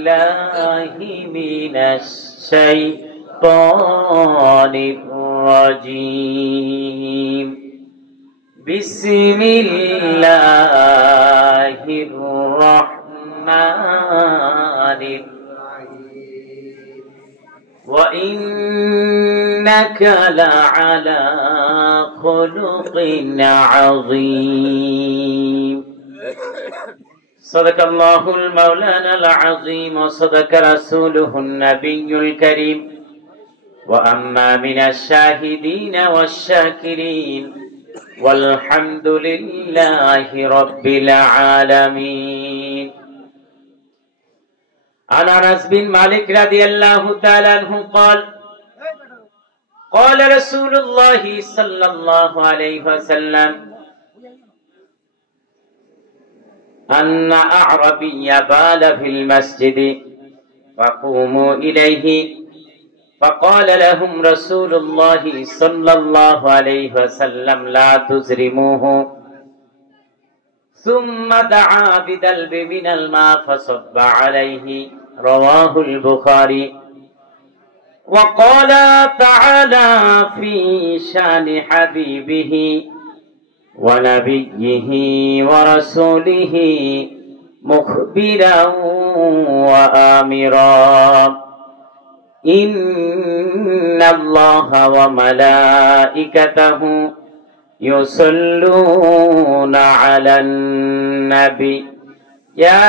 বিল্লাহি মিনাশ শাইতানির রাজীম। বিসমিল্লাহির রাহমানির রাহিম। ওয়া ইন্নাকা লা'আলা খুলুকিন আযীম। সাদাকাল্লাহুল মাওলানাল আযীম ওয়া সাদাকা রাসূলুহুন নাবিয়্যুল কারীম। ওয়া আম্মা মিনাশ শাহিদিনা ওয়াশ শাকিরিন ওয়ালহামদুলিল্লাহি রাব্বিল আলামিন। عن أنس بن مالك رضي الله تعالى عنه قال قال رسول الله صلى الله عليه وسلم أن أعربي بال في المسجد فقوموا إليه فقال لهم رسول الله صلى الله عليه وسلم لا تزرموه ثم دعا بدلب من الماء فصب عليه رواه البخاري وقال تعالى في شان حبيبه ونبيه ورسوله مخبرا وآمرا إن الله وملائكته يصلون على النبي يا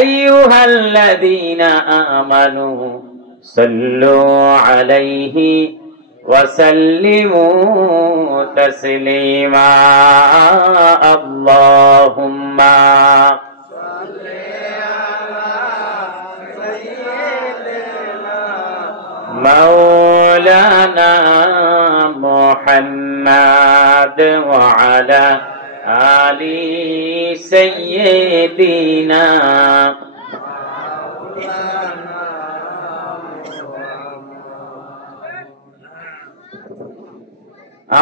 أيها الذين آمنوا صلوا عليه وسلموا تسليما اللهم صل على سيدنا مولانا محمد وعلى آل سيدنا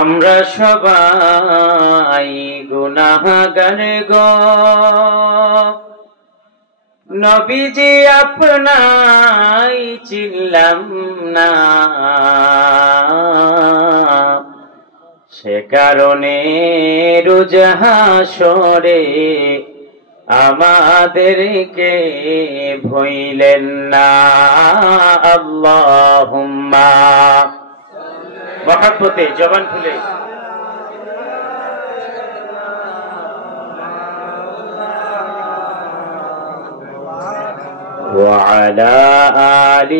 আমরা সবাই গুনাহগার গো নবীজি আপনাই চিনলাম না সে কারণে রোজ হাসরে আমাদেরকে ভুলিলেন না আল্লাহুম্মা মহব্বতে জবান খুলে وعلى آل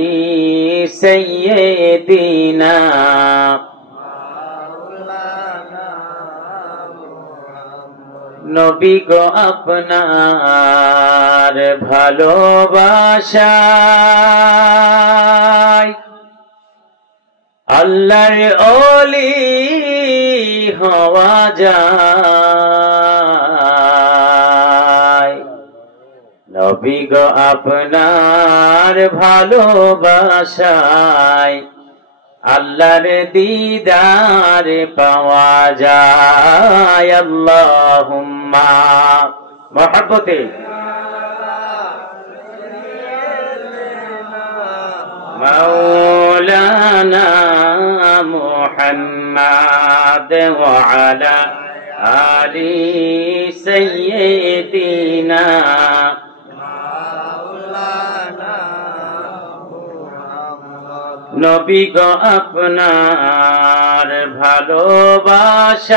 سيدنا নবী গো আপনার ভালোবাসায় আল্লাহর ওলি হওয়া যায় নবী গো আপনার ভালোবাসায় আল্লাহর দিদার পাওয়া যায় আল্লাহুম্মা মহব্বতে مولانا محمد وعلى آل سيدنا নবী গো আপনার ভালোবাসায়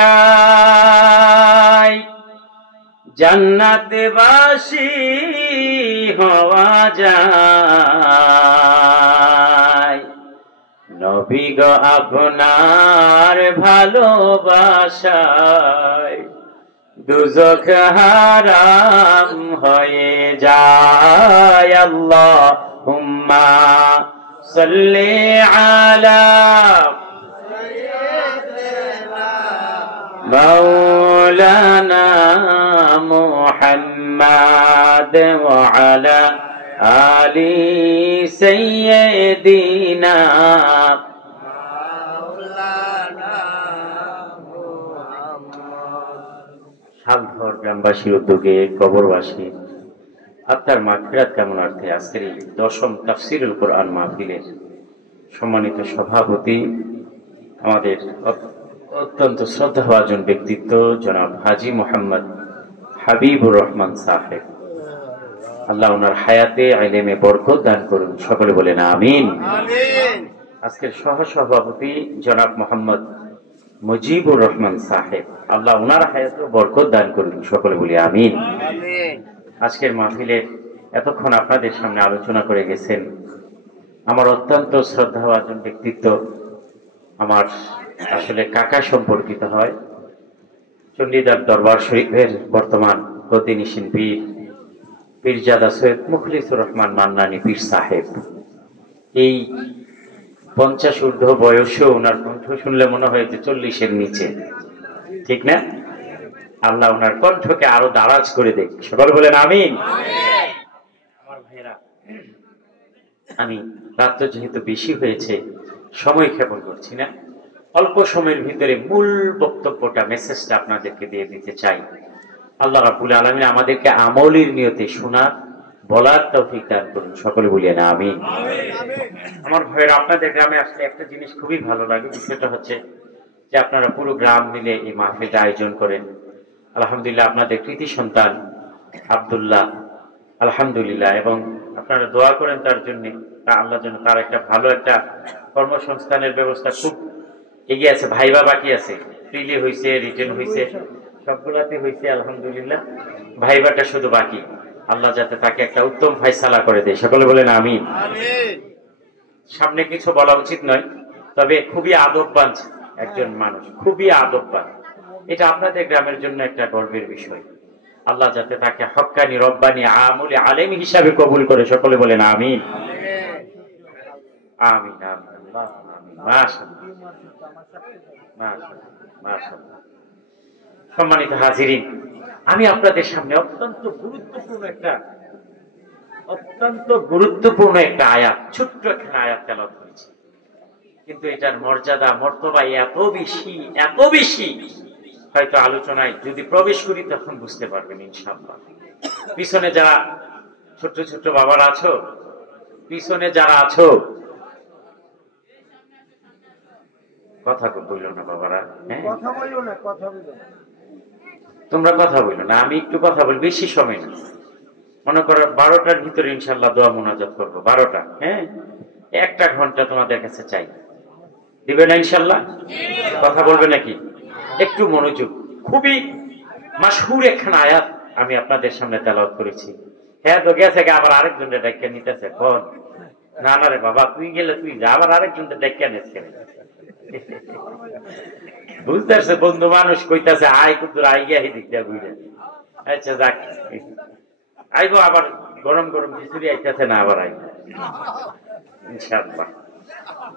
জান্নাতবাসী হওয়া যায় নবী গো আপনার ভালোবাসায় দুজখ হারাম হয়ে যায় আল্লাহুম্মা সাল্লি আলা مولانا محمد وعلى آل سيدنا সালথর গ্রামবাসীর উদ্যোগে কবরবাসী আত্মার মাগফিরাত কামনার্থে আজকের এই 10ম তাফসীরুল কোরআন মাহফিলের সম্মানিত সভাপতি, আমাদের অত্যন্ত শ্রদ্ধাভাজন ব্যক্তিত্ব জনাব হাজী মোহাম্মদ হাবিবুর রহমান সাহেব, আল্লাহ ওনার হায়াতে ইলমে বরকত দান করুন, সকলে বলেন আমিন। আজকের সহসভাপতি জনাব মোহাম্মদ মুজিবুর রহমান সাহেব, আল্লাহ ওনার হায়াতে বরকত দান করুন, সকলে বলি আমিন। আজকের মাহফিলে এতক্ষণ আপনাদের সামনে আলোচনা করে গেছেন আমার অত্যন্ত শ্রদ্ধাভাজন ব্যক্তিত্ব, আমার আসলে কাকা সম্পর্কিত হয়, চণ্ডীদার দরবার শরীফের বর্তমান প্রতিনিশীন পীর পীরজাদা সৈয়দ মুখলিসুর রহমান মান্নানী পীর সাহেব। এই 50 ঊর্ধ্ব বয়সেও ওনার কণ্ঠ শুনলে মনে হয় যে 40-এর নিচে, ঠিক না? আল্লাহ ওনার কণ্ঠকে আরো দারাজ করে দেখ, সকলে বলেন আমিন। আমার ভাইরা, আমি রাত যেহেতু বেশি হয়েছে সময় ক্ষেপণ করছি না, অল্প সময়ের ভিতরে মূল বক্তব্যটা মেসেজটা আপনাদেরকে দিয়ে দিতে চাই। আল্লাহ রাব্বুল আলামিন আমাদেরকে আমলের নিয়তে শোনার বলার তৌফিক দান করুন, সকলে বলিয়ে না আমিন। আমার ভাইয়েরা, আপনাদের গ্রামে আসলে একটা জিনিস খুবই ভালো লাগে, বিষয়টা হচ্ছে যে আপনারা পুরো গ্রাম মিলে এই মাহফিলটা আয়োজন করেন। আলহামদুলিল্লাহ, আপনাদের কৃতি সন্তান আব্দুল্লাহ, আলহামদুলিল্লাহ, এবং আপনারা দোয়া করেন তার জন্য, আল্লাহ যেন তার একটা ভালো একটা কর্মসংস্থানের ব্যবস্থা, খুব এগিয়ে আছে, ভাইবা বাকি আছে, প্রিলি হয়েছে, রিটেন হয়েছে, সবগুলাতে হয়েছে আলহামদুলিল্লাহ, ভাইবাটা শুধু বাকি। আল্লাহ যাতে তাকে একটা উত্তম ফায়সালা করে দেয়, সকলে বলেন আমিন। সামনে কিছু বলা উচিত নয়, তবে খুবই আদববান একজন মানুষ, খুবই আদববান, এটা আপনাদের গ্রামের জন্য একটা গর্বের বিষয়। আল্লাহ যাতে তাকে হক্কানি রব্বানি আমলে আলেম হিসাবে কবুল করে, সকলে বলেন আমিন আমিন আমিন মাশাআল্লাহ মাশাআল্লাহ। সম্মানিত হাজিরিন, আমি আপনাদের সামনে অত্যন্ত গুরুত্বপূর্ণ একটা আয়াত, ছোট্ট একটা আয়াত তেলাওয়াত করেছি, কিন্তু এটার মর্যাদা মর্তবা এত বেশি হয়তো আলোচনায় যদি প্রবেশ করি তখন বুঝতে পারবেন ইনশাআল্লাহ। পিছনে যারা ছোট ছোট বাবারা আছো, পিছনে যারা আছো, কথা বললো না বাবারা, হ্যাঁ তোমরা কথা বললো না, আমি একটু কথা বলি, বেশি সময় না, মনে করো 12টার ভিতরে ইনশাআল্লাহ দোয়া মুনাজাত করবো, 12টা, হ্যাঁ 1টা ঘন্টা তোমাদের কাছে চাই, দিবে না ইনশাআল্লাহ? কথা বলবে নাকি? একটু মনোযোগ, খুবই মাশহুর একখানা আয়াত আমি আপনাদের সামনে তেলাওয়াত করেছি। হ্যাঁ তো গেছে, আবার আরেকজনের ডাক্কা নিতেছে, কোন না না রে বাবা, তুই গেলে তুই যা, আবার আরেকজনের ডাক্কা নিস কেন? বুঝতে পারছে বন্ধু মানুষ কইতাছে আয় কুতুর আই গিয়া দিক দিয়া বুঝলেন। আচ্ছা যাক, আইবো, আবার গরম গরম খিচুড়ি আইতেছে না, আবার আইবো ইনশাআল্লাহ।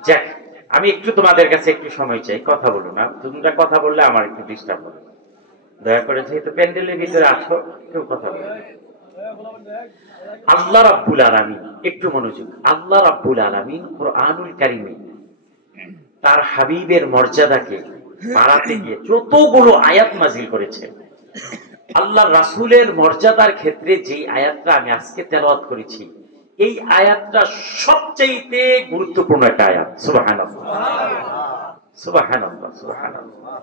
যাক, আমি একটু তোমাদের কাছে একটু সময় চাই, কথা বলো না, তোমরা কথা বললে আমার একটু ডিস্টার্ব হবে, দয়া করে, যেহেতু প্যান্ডেলের ভিতরে আছো কেউ কথা বলো। আল্লাহ রাব্বুল আলামিন, একটু মনোযোগ, আল্লাহ রাব্বুল আলামিন কুরআনুল কারীমে তার হাবিবের মর্যাদাকে বাড়াতে গিয়ে যতগুলো আয়াত নাযিল করেছেন, আল্লাহ রাসূলের মর্যাদার ক্ষেত্রে যে আয়াতটা আমি আজকে তেলাওয়াত করেছি, এই আয়াতটা সবচেয়ে গুরুত্বপূর্ণ একটা আয়াত। সুবহানাল্লাহ সুবহানাল্লাহ সুবহানাল্লাহ।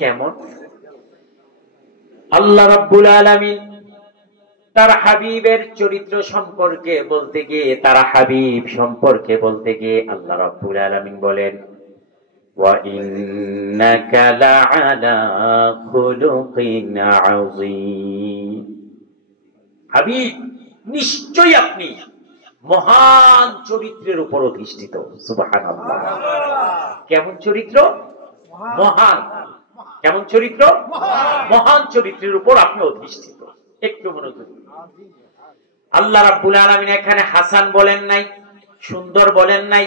কেমন? আল্লাহ রাব্বুল আলামিন তার হাবিবের চরিত্র সম্পর্কে বলতে গিয়ে, তার হাবিব সম্পর্কে বলতে গিয়ে আল্লাহ রাব্বুল আলামিন বলেন, ওয়া ইন্নাকা লাআলা খুলুকিন আযীম। হাবিব, নিশ্চয়ই আপনি মহান চরিত্রের উপর অধিষ্ঠিত। সুবহানাল্লাহ। কেমন চরিত্র? মহান। কেমন চরিত্র? মহান চরিত্রের উপর আপনি অধিষ্ঠিত। একটু মনোযোগ। আল্লাহ রাব্বুল আলামিন এখানে হাসান বলেন নাই, সুন্দর বলেন নাই,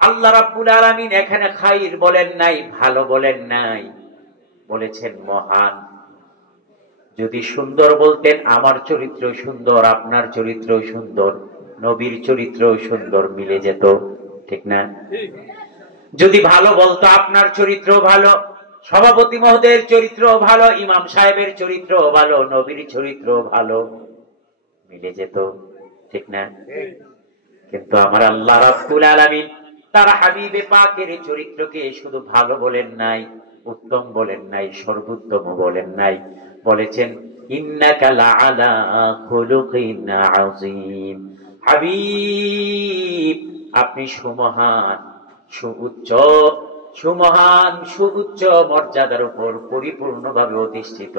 আল্লাহ রাব্বুল আলামিন এখানে খাইর বলেন নাই, ভালো বলেন নাই, বলেছেন মহান। যদি সুন্দর বলতেন, আমার চরিত্র সুন্দর, আপনার চরিত্র সুন্দর, নবীর চরিত্র সুন্দর, মিলে যেত, ঠিক না? যদি ভালো বলতো, আপনার চরিত্র ভালো, সভাপতি মহোদয়ের চরিত্র ভালো, ইমাম সাহেবের চরিত্র ভালো, নবীর চরিত্র ভালো, মিলে যেত, ঠিক না? কিন্তু আমার আল্লাহ রাব্বুল আলামিন তার হাবিবে পাকের চরিত্রকে শুধু ভালো বলেন নাই, উত্তম বলেন নাই, সর্বোত্তম বলেন নাই, বলেছেন ইন্নাকা লাআলা খুলুকিন আযীম। হাবিব, আপনি সুমহান, সুউচ্চ, সুউচ্চ মর্যাদার উপর পরিপূর্ণভাবে অধিষ্ঠিত,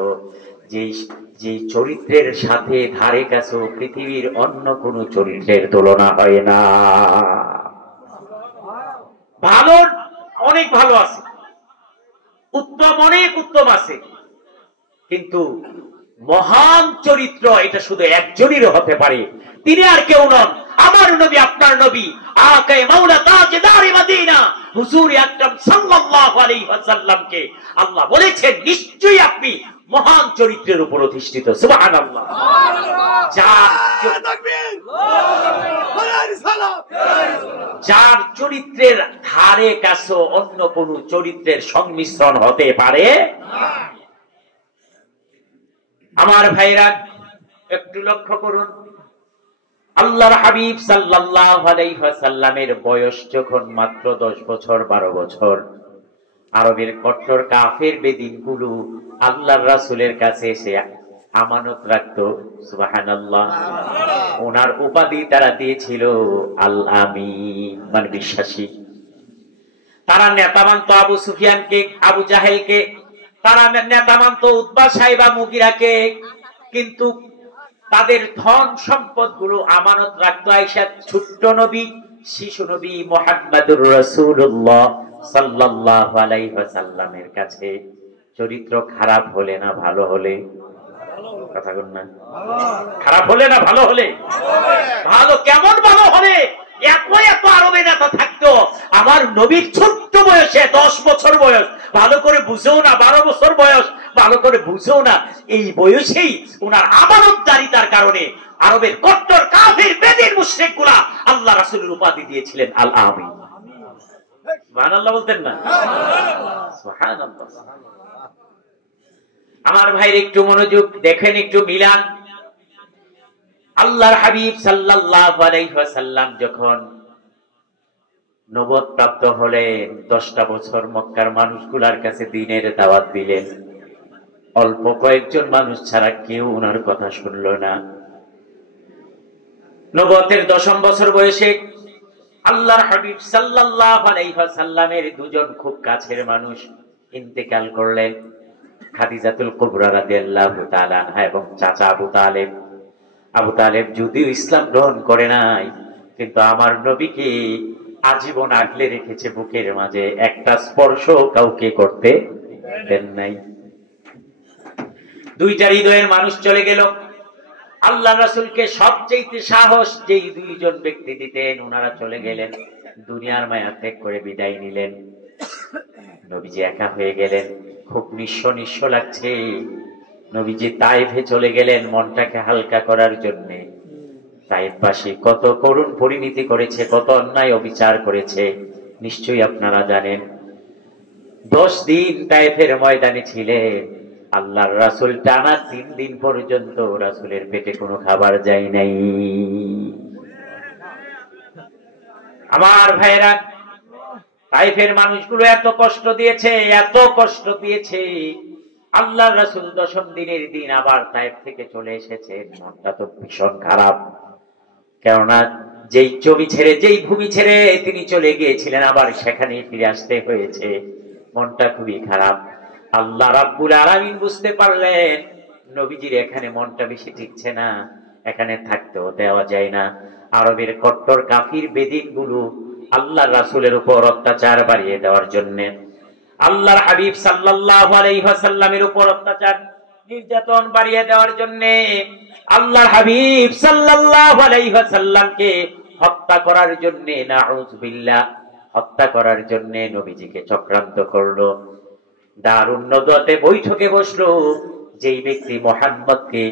যে চরিত্রের সাথে ধারে কাছে পৃথিবীর অন্য কোন চরিত্রের তুলনা হয় না। ভালো অনেক ভালো আছে, উত্তম অনেক উত্তম আছে, কিন্তু মহান চরিত্র এটা শুধু একজনেরই হতে পারে, তিনি আর কেউ নন, আমার নবী, আপনার নবী, আকায়ে মাওলা তাজদারে মদিনা হুজুর আকরাম সাল্লাল্লাহু আলাইহি ওয়াসাল্লামকে আল্লাহ বলেছেন নিশ্চয়ই আপনি মহান চরিত্রের উপর অধিষ্ঠিত। সুবহানাল্লাহ। যার চরিত্রের ধারে কাছে অন্য কোন চরিত্রের সংমিশ্রণ হতে পারে না। আমার ভাইরা একটু লক্ষ্য করুন, আল্লাহর হাবিব সাল্লাল্লাহু আলাইহি ওয়াসাল্লামের বয়স যখন মাত্র 10 বছর 12 বছর, আরবের কট্টর কাফের বেদিনগুলো আল্লাহর রাসূলের কাছে এসে আমানত রাখত। সুবহানাল্লাহ। ওনার উপাধি তারা দিয়েছিল আল আমিন, মানে বিশ্বাসী। তারা নেতা মানত আবু সুফিয়ানকে, আবু জাহেলকে, তারা নেতা মানত উতবা সাইবা মুগিরাকে, কিন্তু তাদের ধন সম্পদ গুলো আমানত রাখতো আয়েশা ছোট্ট নবী, শিশু নবী মুহাম্মদুর রাসূলুল্লাহ সাল্লাল্লাহু আলাইহি ওয়াসাল্লামের কাছে। চরিত্র খারাপ হলে না ভালো হলে, কথা বল না, খারাপ হলে না ভালো হলে, ভালো কেমন ভালো হলে এত আরবে নেতা থাকতো, আমার নবীর ছোট্ট বয়সে 10 বছর বয়স, ভালো করে বুঝেও না, 12 বছর বয়স, ভালো করে বুঝেও না, এই বয়সেই ওনার আমানতদারিতার কারণে আরবের কট্টর কাফির বেদিন মুশরিকগুলা আল্লাহ রাসূলের উপাধি দিয়েছিলেন আল আমিন। সুবহানাল্লাহ বলতেন না? সুবহানাল্লাহ। আমার ভাইয়ের একটু মনোযোগ দেখেন, একটু মিলান। আল্লাহর হাবিব সাল্লাল্লাহু আলাইহি ওয়াসাল্লাম যখন নবুয়ত প্রাপ্ত হলেন, 10টা বছর মক্কার মানুষগুলার কাছে দ্বীনের দাওয়াত দিলেন। অল্প কয়েকজন মানুষ ছাড়া কেউ ওনার কথা শুনল না। নবুয়তের 10ম বছর বয়সে আল্লাহর হাবিব সাল্লাল্লাহু আলাইহি ওয়াসাল্লামের দুজন খুব কাছের মানুষ ইন্তেকাল করলেন, খাদিজাতুল কুবরা রাদিয়াল্লাহু তাআলা আনহা এবং চাচা আবু তালেব। আবু তালেব যদিও ইসলাম গ্রহণ করে নাই, কিন্তু আমার নবীকে আজীবন আগলে রেখেছে বুকের মাঝে, একটা স্পর্শ কাউকে করতে দেন নাই। দুইটা হৃদয়ের মানুষ চলে গেল। আল্লাহ রাসূলকে সবচেয়ে সাহস যেই দুইজন ব্যক্তি দিতেন, ওনারা চলে গেলেন, দুনিয়ার মায়া ত্যাগ করে বিদায় নিলেন। নবীজি একা হয়ে গেলেন, খুব নিঃস্ব লাগছে। নবীজি তায়েফে চলে গেলেন মনটাকে হালকা করার জন্য। তায়েফবাসী কত করুণ পরিণতি করেছে, কত অন্যায় অবিচার করেছে নিশ্চয়ই আপনারা জানেন। 10 দিন তায়েফের ময়দানে ছিলেন আল্লাহর রাসূল, টানা 3 দিন পর্যন্ত রাসূলের পেটে কোনো খাবার যায় নাই। আমার ভাইরা, তায়েফের মানুষগুলো এত কষ্ট দিয়েছে, এত কষ্ট দিয়েছে। আল্লাহর রাসূল 10ম দিনের দিন আবার তায়েফ থেকে চলে এসেছেন, মনটা তো ভীষণ খারাপ। কেননা যেই জমি ছেড়ে, যেই ভূমি ছেড়ে তিনি চলে গিয়েছিলেন, আবার সেখানেই ফিরে আসতে হয়েছে, মনটা খুবই খারাপ। আল্লাহ রাব্বুল আলামিন বুঝতে পারলেন নবীজির এখানে মনটা বেশি ঠিকছে না, এখানে থাকতেও দেওয়া যায় না। আরবের কট্টর কাফির বেদিনগুলো আল্লাহর রাসূলের উপর অত্যাচার বাড়িয়ে দেওয়ার জন্য, আল্লাহর হাবিব সাল্লাল্লাহু আলাইহি ওয়াসাল্লামের উপর অত্যাচার নির্যাতন বাড়িয়ে দেওয়ার জন্য, আল্লাহর হাবিব সাল্লাল্লাহু আলাইহি ওয়াসাল্লামকে হত্যা করার জন্য, নাউযুবিল্লাহ, হত্যা করার জন্য নবীজিকে চক্রান্ত করলো। দারুন নদওয়াতে বৈঠকে বসলো, যেই ব্যক্তি মুহাম্মদকে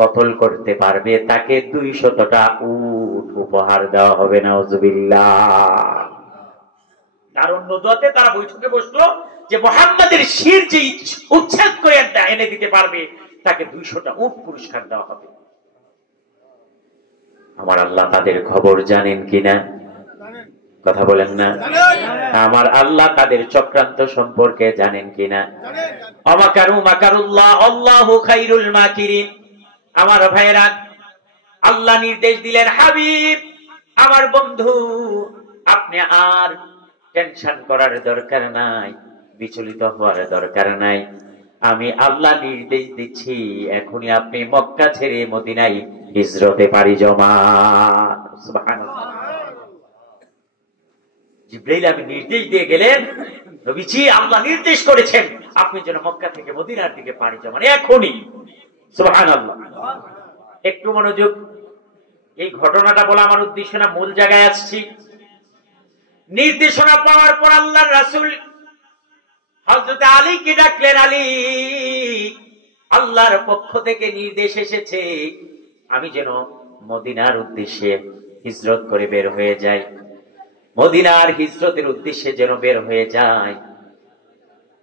কতল করতে পারবে তাকে 200টা উট উপহার দেওয়া হবে। নাউযুবিল্লাহ। দারুন নদওয়াতে তারা বৈঠকে বসলো যে মুহাম্মাদের শির যে উচ্ছেদ করে এনে দিতে পারবে তাকে 200টা উট পুরস্কার দেওয়া হবে। আমার আল্লাহ তাদের খবর জানেন কিনা? কথা বলেন না। আমার আল্লাহ তাদের চক্রান্ত সম্পর্কে জানেন কিনা? অমাকারু মাকারুল্লাহ আল্লাহু খায়রুল মাকিরিন। আমার ভাইরা, আল্লাহ নির্দেশ দিলেন, হাবিব আমার বন্ধু, আপনি আর টেনশন করার দরকার নাই, বিচলিত হওয়ার দরকার নাই। আমি আল্লাহ নির্দেশ দিচ্ছি, এখনই আপনি মক্কা ছেড়ে মদিনায় হিজরতে পাড়ি জমান। সুবহানাল্লাহ। জিবরাইল আমি নির্দেশ দিয়ে গেলেন, নবীজি আল্লাহ নির্দেশ করেছেন আপনি যেন মক্কা থেকে মদিনার দিকে পাড়ি জমান এখনই। সুবহানাল্লাহ। একটু মনোযোগ। এই ঘটনাটা বলা আমার উদ্দেশ্য না, মূল জায়গায় আসছি। নির্দেশনা পাওয়ার পর আল্লাহর রাসূল হযরত আলীকে ডাকলেন, আলী, আল্লাহর পক্ষ থেকে নির্দেশ এসেছে আমি যেন মদিনার উদ্দেশ্যে হিজরত করে বের হয়ে যাই, মদিনার হিজরতের উদ্দেশ্যে যেন বের হয়ে যায়।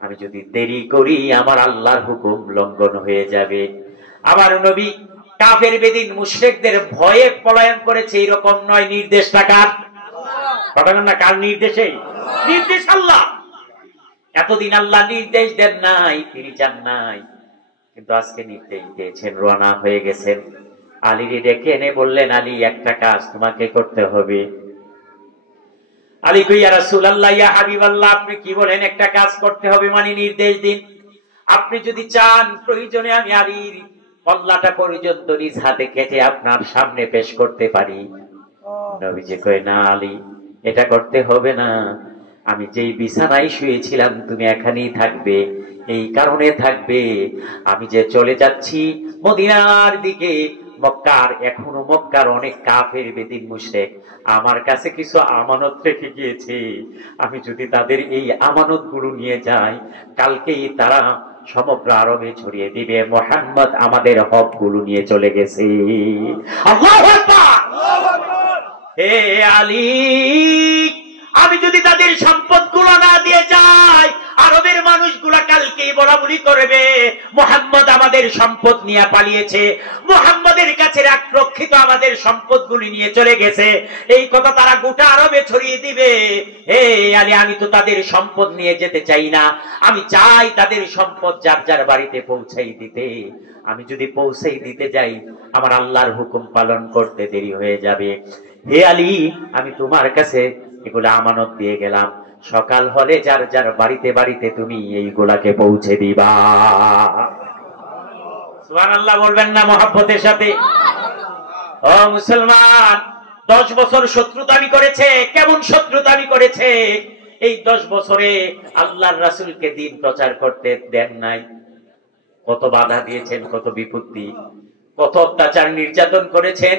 আমি যদি দেরি করি আমার আল্লাহর হুকুম লঙ্ঘন হয়ে যাবে। আমার নবী কাফের বেদিন মুশরিকদের ভয়ে পলায়ন করেছে এরকম নয়, নির্দেশটা কার? ঘটনা কার নির্দেশে? নির্দেশ আল্লাহ। এতদিন আল্লাহ নির্দেশ দেন নাই, তিনি যান নাই, কিন্তু আজকে নির্দেশ দিয়েছেন, রওনা হয়ে গেছেন। আলীকে ডেকে এনে বললেন, আলী একটা কাজ তোমাকে করতে হবে। আলী কই, ইয়া রাসূলুল্লাহ, ইয়া হাবিবাল্লাহ, আপনি কি বলেন? একটা কাজ করতে হবে মানে নির্দেশ দিন। আপনি যদি চান প্রয়োজনে আমি আলীর কল্লাটা পর্যন্ত নিজ হাতে কেটে আপনার সামনে পেশ করতে পারি। নবীজি কয়, না আলী, এটা করতে হবে না। আমি যেই বিছানায় শুয়েছিলাম তুমি এখানেই থাকবে, এই কারণে থাকবে আমি যে চলে যাচ্ছি মদিনার দিকে, মক্কার এখনো মক্কার অনেক কাফের বেদিন মুশরিক আমার কাছে কিছু আমানত রেখে গিয়েছে। আমি যদি তাদের এই আমানত গুলো নিয়ে যাই, কালকেই তারা সমগ্র আরবে ছড়িয়ে দিবে মুহাম্মদ আমাদের হক গুলো নিয়ে চলে গেছে। আল্লাহু আকবার। হে আলী, আমি যদি তাদের সম্পদ গুলো না দিয়ে যাই, আরবের মানুষগুলা কালকেই বলা বলি করবে মুহাম্মদ আমাদের সম্পদ নিয়ে পালিয়েছে, মুহাম্মদের কাছে রক্ষিত আমাদের সম্পদগুলি নিয়ে চলে গেছে, এই কথা তারা গোটা আরবে ছড়িয়ে দিবে। হে আলী, আমি তো তাদের সম্পদ নিয়ে যেতে চাই না, আমি চাই তাদের সম্পদ যার যার বাড়িতে পৌঁছাই দিতে। আমি যদি পৌঁছাই দিতে যাই আমার আল্লাহর হুকুম পালন করতে দেরি হয়ে যাবে। হে আলী, আমি তোমার কাছে এগুলো আমানত দিয়ে গেলাম, সকাল হলে যার যার বাড়িতে বাড়িতে তুমি এইগুলাকে পৌঁছে দিবা। সুবহানাল্লাহ বলবেন না মহব্বতের সাথে? ও মুসলমান, 10 বছর শত্রুতামি করেছে। কেমন শত্রুতামি করেছে? এই 10 বছরে আল্লাহর রাসূলকে দ্বীন প্রচার করতে দেন নাই। কত বাধা দিয়েছেন, কত বিপত্তি, কত অত্যাচার নির্যাতন করেছেন।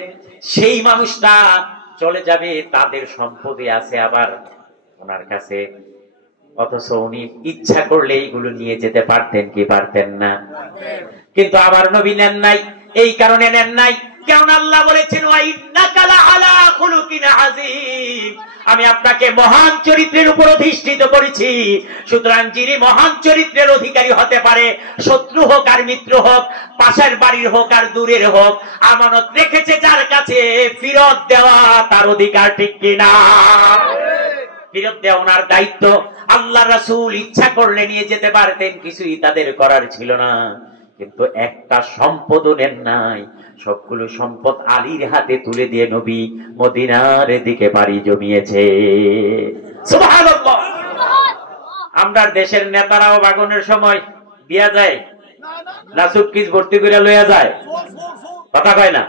সেই মানুষটা চলে যাবে, তাদের সম্পদে আছে আবার ওনার কাছে, অথচ উনি ইচ্ছা করলে এইগুলো নিয়ে যেতে পারতেন কি পারতেন না? কিন্তু আমার নবী নেন নাই। এই কারণে নেন নাই কারণ আল্লাহ বলেছেন, ওয়া ইন্নাকা লাআলা খুলুকিন আযীম, আমি আপনাকে মহান চরিত্রের উপর অধিষ্ঠিত করেছি। সুতরাং যিনি মহান চরিত্রের অধিকারী হতে পারে, শত্রু হোক আর মিত্র হোক, পাশের বাড়ির হোক আর দূরের হোক, আমানত রেখেছে যার কাছে, ফেরত দেওয়া তার অধিকার, ঠিক কিনা? ফেরত দেওয়া ওনার দায়িত্ব। আল্লাহ রাসূল ইচ্ছা করলে নিয়ে যেতে পারতেন, কিছুই তাদের করার ছিল না, কিন্তু একটা সম্পদও নেন নাই। সবগুলো সম্পদ আলীর হাতে তুলে দিয়ে নবী মদিনার দিকে পাড়ি জমিয়েছে। সুবহানাল্লাহ। আমরা দেশের নেতারাও বাগনের সময় দিয়া যায় না, সুটকিস ভর্তি করে লইয়া যায়? কথা কয় না?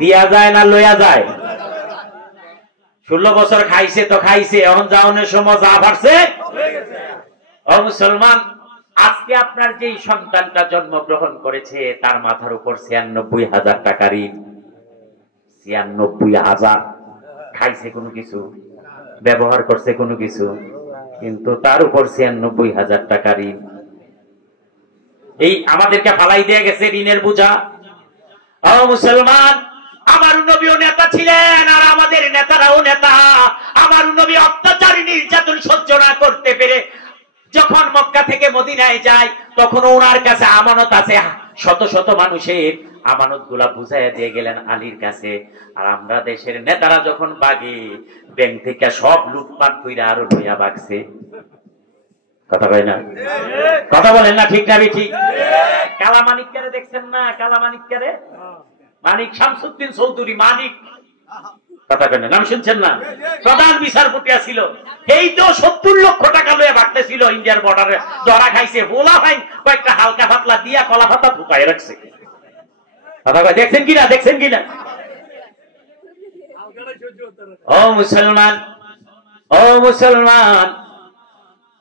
দিয়া যায় না লইয়া যায়? 16 বছর খাইছে তো খাইছে, এখন যাওয়ানোর সময় যা পারছে। ও মুসলমান, আজকে আপনার যেই সন্তানটা জন্মগ্রহণ করেছে তার মাথার উপর 96,000 টাকা ঋণ। 96,000। খাইছে কোনো কিছু, ব্যবহার করছে কোনো কিছু, কিন্তু তার উপর 96,000 টাকা ঋণ। এই আমাদেরকে ফালাই দিয়ে গেছে ঋণের বোঝা। ও মুসলমান, আমার নবীও নেতা ছিলেন আর আমাদের নেতারাও নেতা। আমার নবী অত্যাচার নির্যাতন সহ্য না করতে পেরে যখন মক্কা থেকে মদিনায় যায় তখন ওনার কাছে আমানত আছে, শত শত মানুষের আমানত গুলা বুঝাইয়া দিয়ে গেলেন আলীর কাছে। আর আমরা দেশের নেতারা যখন বাগে ব্যাংক থেকে সব লুটপাট কইরা আরো লইয়া বাগছে। কথা বলেন না, কথা বলেন না, ঠিক না ঠিক? কালামানিক কারে দেখছেন না? কালামানিক কারে, মানিক শামসুদ্দিন চৌধুরী মানিক, কথা কেন নাম শুনছেন না? প্রধান বিচারপতি ছিল, এই তো 70 লক্ষ টাকা লইয়া ভাগতেছিল ইন্ডিয়ার বর্ডারে, ধরা খাইছে। ভোলা ভাই কয়েকটা হালকা পাতলা দিয়া কলা পাতা ঢুকাই রাখছে। কথা কয় দেখছেন কিনা, দেখছেন কিনা? ও মুসলমান, ও মুসলমান,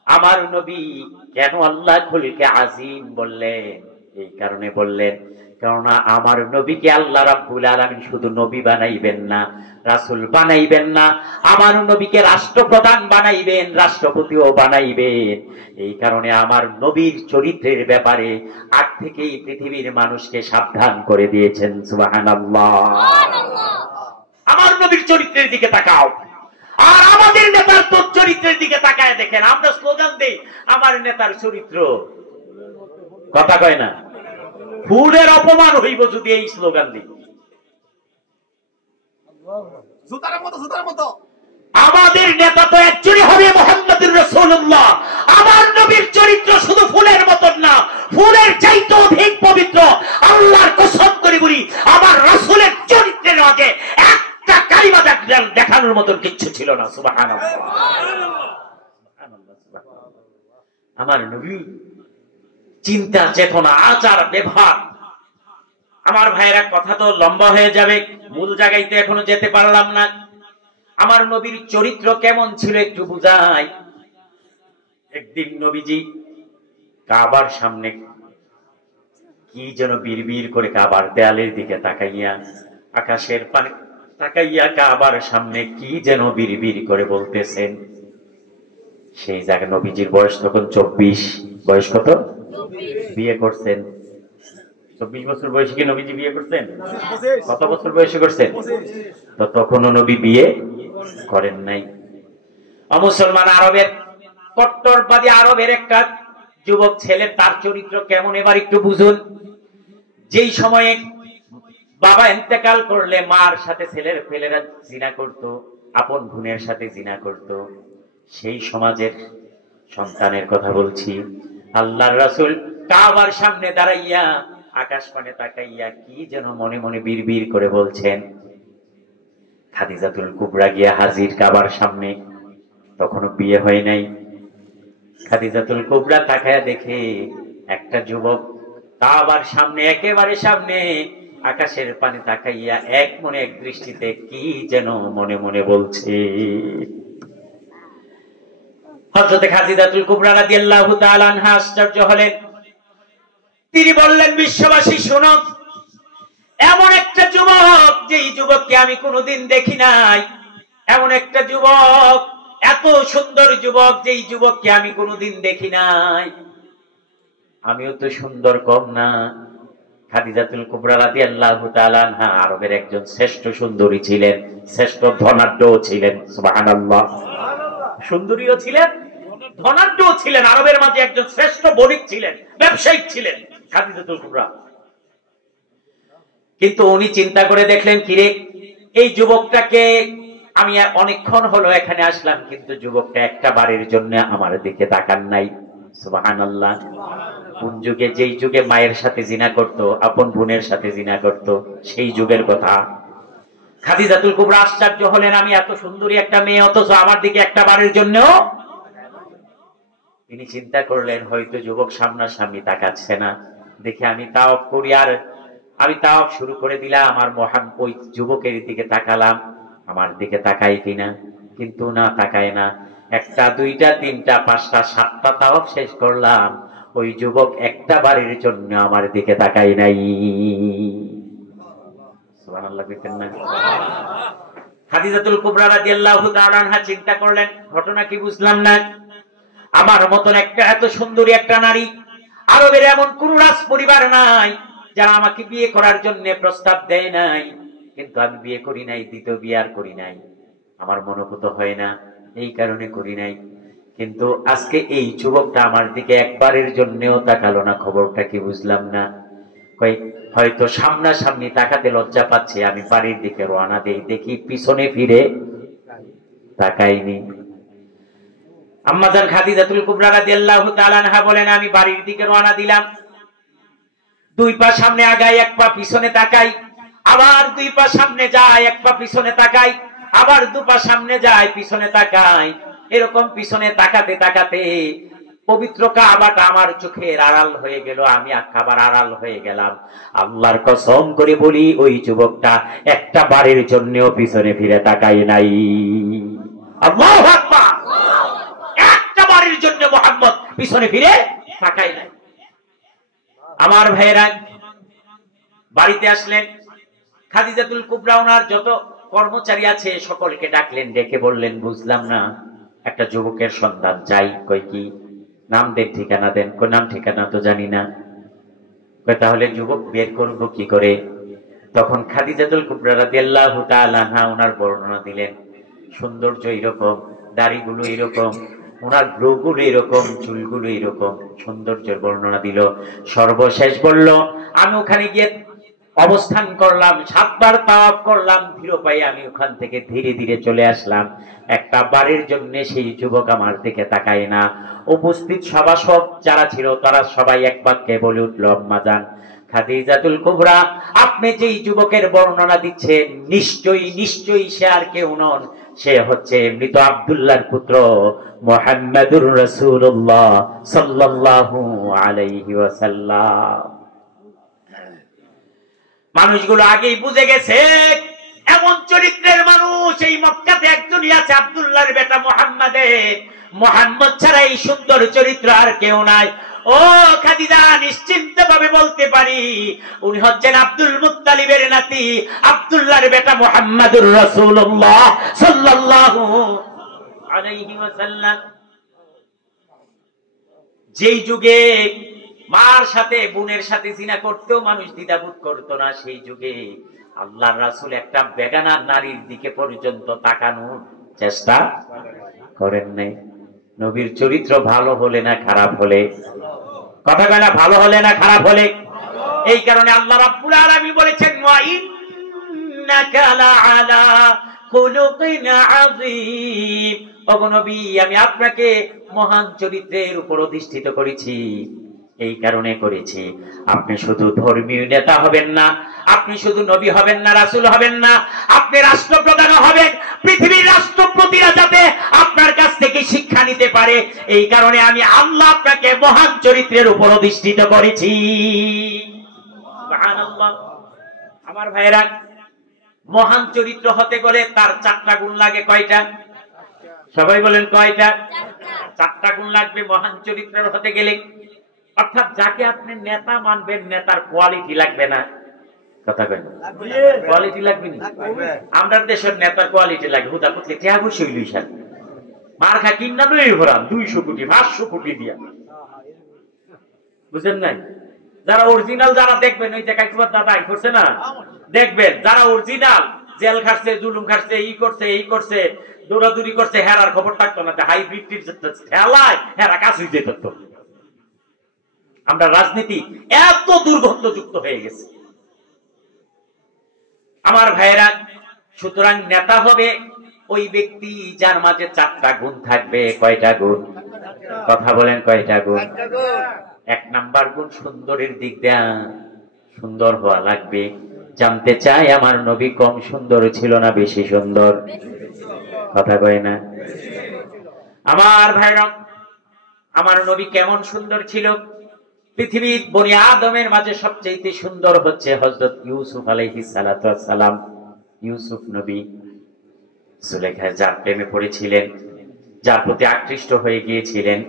আমার নবী কেন আল্লাহ খুলকে আজিম বললেন? এই কারণে বললেন, কেননা আমার নবীকে আল্লাহ রাব্বুল আলামিন শুধু নবী বানাইবেন না, রাসূল বানাইবেন না, আমার নবীকে রাষ্ট্রপ্রধান বানাইবেন, রাষ্ট্রপতিও বানাইবেন। এই কারণে আমার নবীর চরিত্রের ব্যাপারে আগ থেকেই পৃথিবীর মানুষকে সাবধান করে দিয়েছেন। সুবহানাল্লাহ। আমার নবীর চরিত্রের দিকে তাকাও, আর আমাদের নেতার তো চরিত্রের দিকে তাকায় দেখেন। আমরা স্লোগান দেই আমার নেতার চরিত্র, কথা কয় না, ফুলের অপমান হইব যদি এই স্লোগান দিই। আমাদের নেতা তো একজনই হবে, মুহাম্মদুর রাসূলুল্লাহ। আমার নবীর চরিত্র শুধু ফুলের মতন না, ফুলের চাইতে অধিক পবিত্র। আল্লাহর কসম করে বলি, আমার রাসূলের চরিত্রের আগে একটা কালিমা দেখানোর মতন কিচ্ছু ছিল না। সুবহানাল্লাহ। আমার নবী চিন্তা, চেতনা, আচার, ব্যবহার। আমার ভাইয়েরা, কথা তো লম্বা হয়ে যাবে, মূল জায়গায় তো এখনো যেতে পারলাম না। আমার নবীর চরিত্র কেমন ছিল একটু বুঝাই। একদিন নবীজি কাবার সামনে কি যেন বিড়বিড় করে, কাবার দেয়ালের দিকে তাকাইয়া, আকাশের পানে তাকাইয়া কাবার সামনে কি যেন বিড়বিড় করে বলতেছেন। সেই জায়গায় নবীজির বয়স তখন 24। বয়স কত? বিয়ে করছেন 24 বছর বয়সে কি নবীজি বিয়ে করছেন? কত বছর বয়সে করছেন? তো তখনও নবী বিয়ে করেন নাই। মুসলমান আরবের কট্টরবাদী আরবের একটা যুবক ছেলে, তার চরিত্র কেমন এবার একটু বুঝুন। যেই সময়ে বাবা ইন্তেকাল করলে মার সাথে ছেলের ছেলেরা জিনা করত, আপন বোনের সাথে জিনা করত, সেই সমাজের সন্তানের কথা বলছি। আল্লাহর রাসূল কাবার সামনে দাঁড়াইয়া আকাশ পানে তাকাইয়া কি যেন মনে মনে বিড়বিড় করে বলছেন। খাদিজাতুল কুবরা গিয়া হাজির কাবার সামনে, তখনও বিয়ে হয় নাই। খাদিজাতুল কুবরা তাকায়া দেখে একটা যুবক কাবার সামনে, একেবারে সামনে, আকাশের পানে তাকাইয়া এক মনে এক দৃষ্টিতে কি যেন মনে মনে বলছে। হযরত খাদিজাতুল কুবরা রাদিয়াল্লাহু তাআলা আনহা আশ্চর্য হলেন। তিনি বললেন, বিশ্ববাসী শোনো, এমন একটা যুবক, যেই যুবককে আমি কোনোদিন দেখি নাই, এমন একটা যুবক, এত সুন্দর যুবক, যেই যুবককে আমি কোনোদিন দেখি নাই। আমিও তো সুন্দর কম না। খাদিজাতুল কুবরা রাদিয়াল্লাহু তাআলা আনহা আরবের একজন শ্রেষ্ঠ সুন্দরী ছিলেন, শ্রেষ্ঠ ধনাঢ্যও ছিলেন। সুবহানাল্লাহ। সুন্দরীও ছিলেন, ধনাঢ্যও ছিলেন, আরবের মাঝে একজন শ্রেষ্ঠ বণিক ছিলেন, ব্যবসায়িক ছিলেন খাদিজাতুল কুবরা। কিন্তু উনি চিন্তা করে দেখলেন, কিরে, এই যুবকটাকে আমি অনেকক্ষণ হলো এখানে আসলাম, কিন্তু যুবকটা একটা বারের জন্য আমার দিকে তাকান নাই। সুবহানাল্লাহ। কোন যুগে? যেই যুগে মায়ের সাথে জিনা করত, আপন বোনের সাথে জিনা করত, সেই যুগের কথা। খাদিজাতুল কুবরা আশ্চর্য হলেন, আমি এত সুন্দরী একটা মেয়ে, অথচ আমার দিকে একটা বারের জন্য। তিনি চিন্তা করলেন, হয়তো যুবক সামনাসামনি তাকাচ্ছে না, দেখে আমি তাওয়াফ করি। আর আমি তাওয়াফ শুরু করে দিলাম, আমার ওই যুবকের দিকে তাকালাম, আমার দিকে তাকাই কিনা, কিন্তু না, তাকায় না। একটা, দুইটা, তিনটা, পাঁচটা, সাতটা তাওয়াফ শেষ করলাম, ওই যুবক একটা বারের জন্য আমার দিকে তাকাই নাই। সুবহানাল্লাহ বলতেন না? খাদিজাতুল কুবরা রাদিয়াল্লাহু তাআলা আনহা চিন্তা করলেন, ঘটনা কি বুঝলাম না। আমার মতন একটা এত সুন্দরী একটা নারী, আরবের এমন কোন রাজ পরিবার নাই যারা আমাকে বিয়ে করার জন্য প্রস্তাব দেয় নাই, কিন্তু আমি বিয়ে করি নাই, দ্বিতীয় বিয়ে আর করি নাই, আমার মনোভূত হয় না, এই কারণে করি নাই। কিন্তু আজকে এই যুবকটা আমার দিকে একবারের জন্যও তাকালো না। খবরটা কি বুঝলাম না। হয়তো সামনাসামনি তাকাতে লজ্জা পাচ্ছে। আমি বাড়ির দিকে রওনা দেই, দেখি পিছনে ফিরে তাকাইনি। আম্মাজান খাদিজাতুল কুবরা রাদিয়াল্লাহু তাআলা আনহা বলেন, আমি বাড়ির দিকে রওনা দিলাম, দুই পা সামনে আগাই, এক পা পিছনে তাকাই, আবার দুই পা সামনে যায়, এক পা পিছনে তাকাই, আবার দু পা সামনে যায়, পিছনে তাকাই। এরকম পিছনে তাকাতে তাকাতে পবিত্র কাবাটা আমার চোখের আড়াল হয়ে গেল, আমি আবার আড়াল হয়ে গেলাম। আল্লাহর কসম করে বলি, ওই যুবকটা একটা বারের জন্যও পিছনে ফিরে তাকাই নাই। আল্লাহু আকবার। একটা বারের জন্য মুহাম্মদ পিছনে ফিরে তাকাই নাই। আমার ভাইয়েরা বাড়িতে আসলেন, খাদিজাতুল কুবরা ওনার যত কর্মচারী আছে সকলকে ডাকলেন, ডেকে বললেন, বুঝলাম না, একটা যুবকের সন্ধান চাই। কই কি নাম দেন, ঠিকানা দেন। কই নাম ঠিকানা তো জানি না। কই তাহলে যুবক বের করবো কি করে? তখন খাদিজাতুল কুবরা রাদিয়াল্লাহু তাআলা আনহা ওনার বর্ণনা দিলেন। সৌন্দর্য এরকম, দাড়িগুলো এরকম, ওনার ব্রুগুলো এরকম, চুলগুলো এরকম, সৌন্দর্যের বর্ণনা দিল। সর্বশেষ বলল, আমি ওখানে গিয়ে অবস্থান করলাম, 7 বার তাওয়াফ করলাম, ধীরে পায়ে আমি ওখান থেকে ধীরে ধীরে চলে আসলাম। একটা বারের জন্য সেই যুবক আমার দিকে তাকায় না। উপস্থিত সভাসদ যারা ছিল তারা সবাই এক বাক্যে বলে উঠল, আম্মাজান খাদিজাতুল কুবরা, আপনি যেই যুবকের বর্ণনা দিচ্ছেন, নিশ্চয়ই নিশ্চয়ই সে আর কেউ নন, সে হচ্ছে মৃত আব্দুল্লাহর পুত্র মুহাম্মাদুর রাসূলুল্লাহ সাল্লাল্লাহু আলাইহি ওয়াসাল্লাম। মানুষগুলো আগেই বুঝে গেছে এমন চরিত্রের মানুষ এই মক্কাতে একজনই আছে, আব্দুল্লাহর বেটা মুহাম্মাদের। মুহাম্মদ ছাড়া এই সুন্দর চরিত্র আর কেউ নাই। ও খাদিজা, নিশ্চিন্ত ভাবে বলতে পারি উনি হচ্ছেন আব্দুল মুত্তালিবের নাতি, আব্দুল্লাহর বেটা মুহাম্মাদুর রাসূলুল্লাহ সাল্লাল্লাহু আলাইহি ওয়াসাল্লাম। যেই যুগে মার সাথে বোনের সাথে জিনা করতেও মানুষ দ্বিধাবোধ করতো না, সেই যুগে আল্লাহর রাসূল একটা বেগানা নারীর দিকে পর্যন্ত তাকানোর চেষ্টা করেন নাই। নবীর চরিত্র ভালো হলে না খারাপ হলে, কথা কয় না, ভালো হলে না খারাপ হলে, এই কারণে আল্লাহ রাব্বুল আলামিন বলেছেন, ওয়া ইন্নাকা লাআলা খুলুকিন আযীম। ওগো নবী, আমি আপনাকে মহান চরিত্রের উপর অধিষ্ঠিত করেছি। এই কারণে করেছি, আপনি শুধু ধর্মীয় নেতা হবেন না, আপনি শুধু নবী হবেন না, রাসূল হবেন না, আপনি রাষ্ট্রপ্রধান হবেন। পৃথিবীর রাষ্ট্রপতিরা যাতে আপনার কাছ থেকে শিক্ষা নিতে পারে, এই কারণে আমি আল্লাহ আপনাকে মহান চরিত্রের উপর অধিষ্ঠিত করেছি। সুবহানাল্লাহ। আমার ভাইয়েরা, মহান চরিত্র হতে গেলে তার 4টা গুণ লাগে। কয়টা? সবাই বলেন কয়টা? 4টা গুণ লাগবে মহান চরিত্রের হতে গেলে। অর্থাৎ যাকে আপনি নেতা মানবেন, নেতার কোয়ালিটি লাগবে না। কথা কেন? কোয়ালিটি লাগবে না। আমরা দেশের নেতার কোয়ালিটি লাগে, হুদা পুতলে টেহাবু শৈলী সাথে মার খা কিনা নই ভরাম 200 কোটি 500 কোটি দিয়া, বুঝেন নাই? যারা অরিজিনাল, যারা দেখবেন ওই জায়গায় তোমার দাদা করছে না, দেখবেন যারা অরিজিনাল জেল খাটছে, জুলুম খাটছে, ই করছে, এই করছে, দৌড়াদৌড়ি করছে, হেরার খবর থাকতো না। হাইব্রিড খেলায় হেরা কাজ হয়ে যেত। আমরা রাজনীতি এত দুর্গন্ধযুক্ত হয়ে গেছে আমার ভাইয়েরা। সুতরাং নেতা হবে ওই ব্যক্তি যার মাঝে 4টা গুণ থাকবে। কয়টা গুণ? কথা বলেন, কয়টা গুণ? 1 নাম্বার গুণ সুন্দরের দিক দিয়ে সুন্দর হওয়া লাগবে। জানতে চাই আমার নবী কম সুন্দর ছিল না বেশি সুন্দর? কথা কয় না আমার ভাইরা। আমার নবী কেমন সুন্দর ছিল? পৃথিবীর বনি আদমের মাঝে সবচেয়ে সুন্দর হচ্ছে হযরত ইউসুফ আলাইহিস সালাতু ওয়াস সালাম। ইউসুফ নবী জুলেখা যার প্রেমে পড়েছিলেন, যার প্রতি আকৃষ্ট হয়ে গিয়েছিলেন,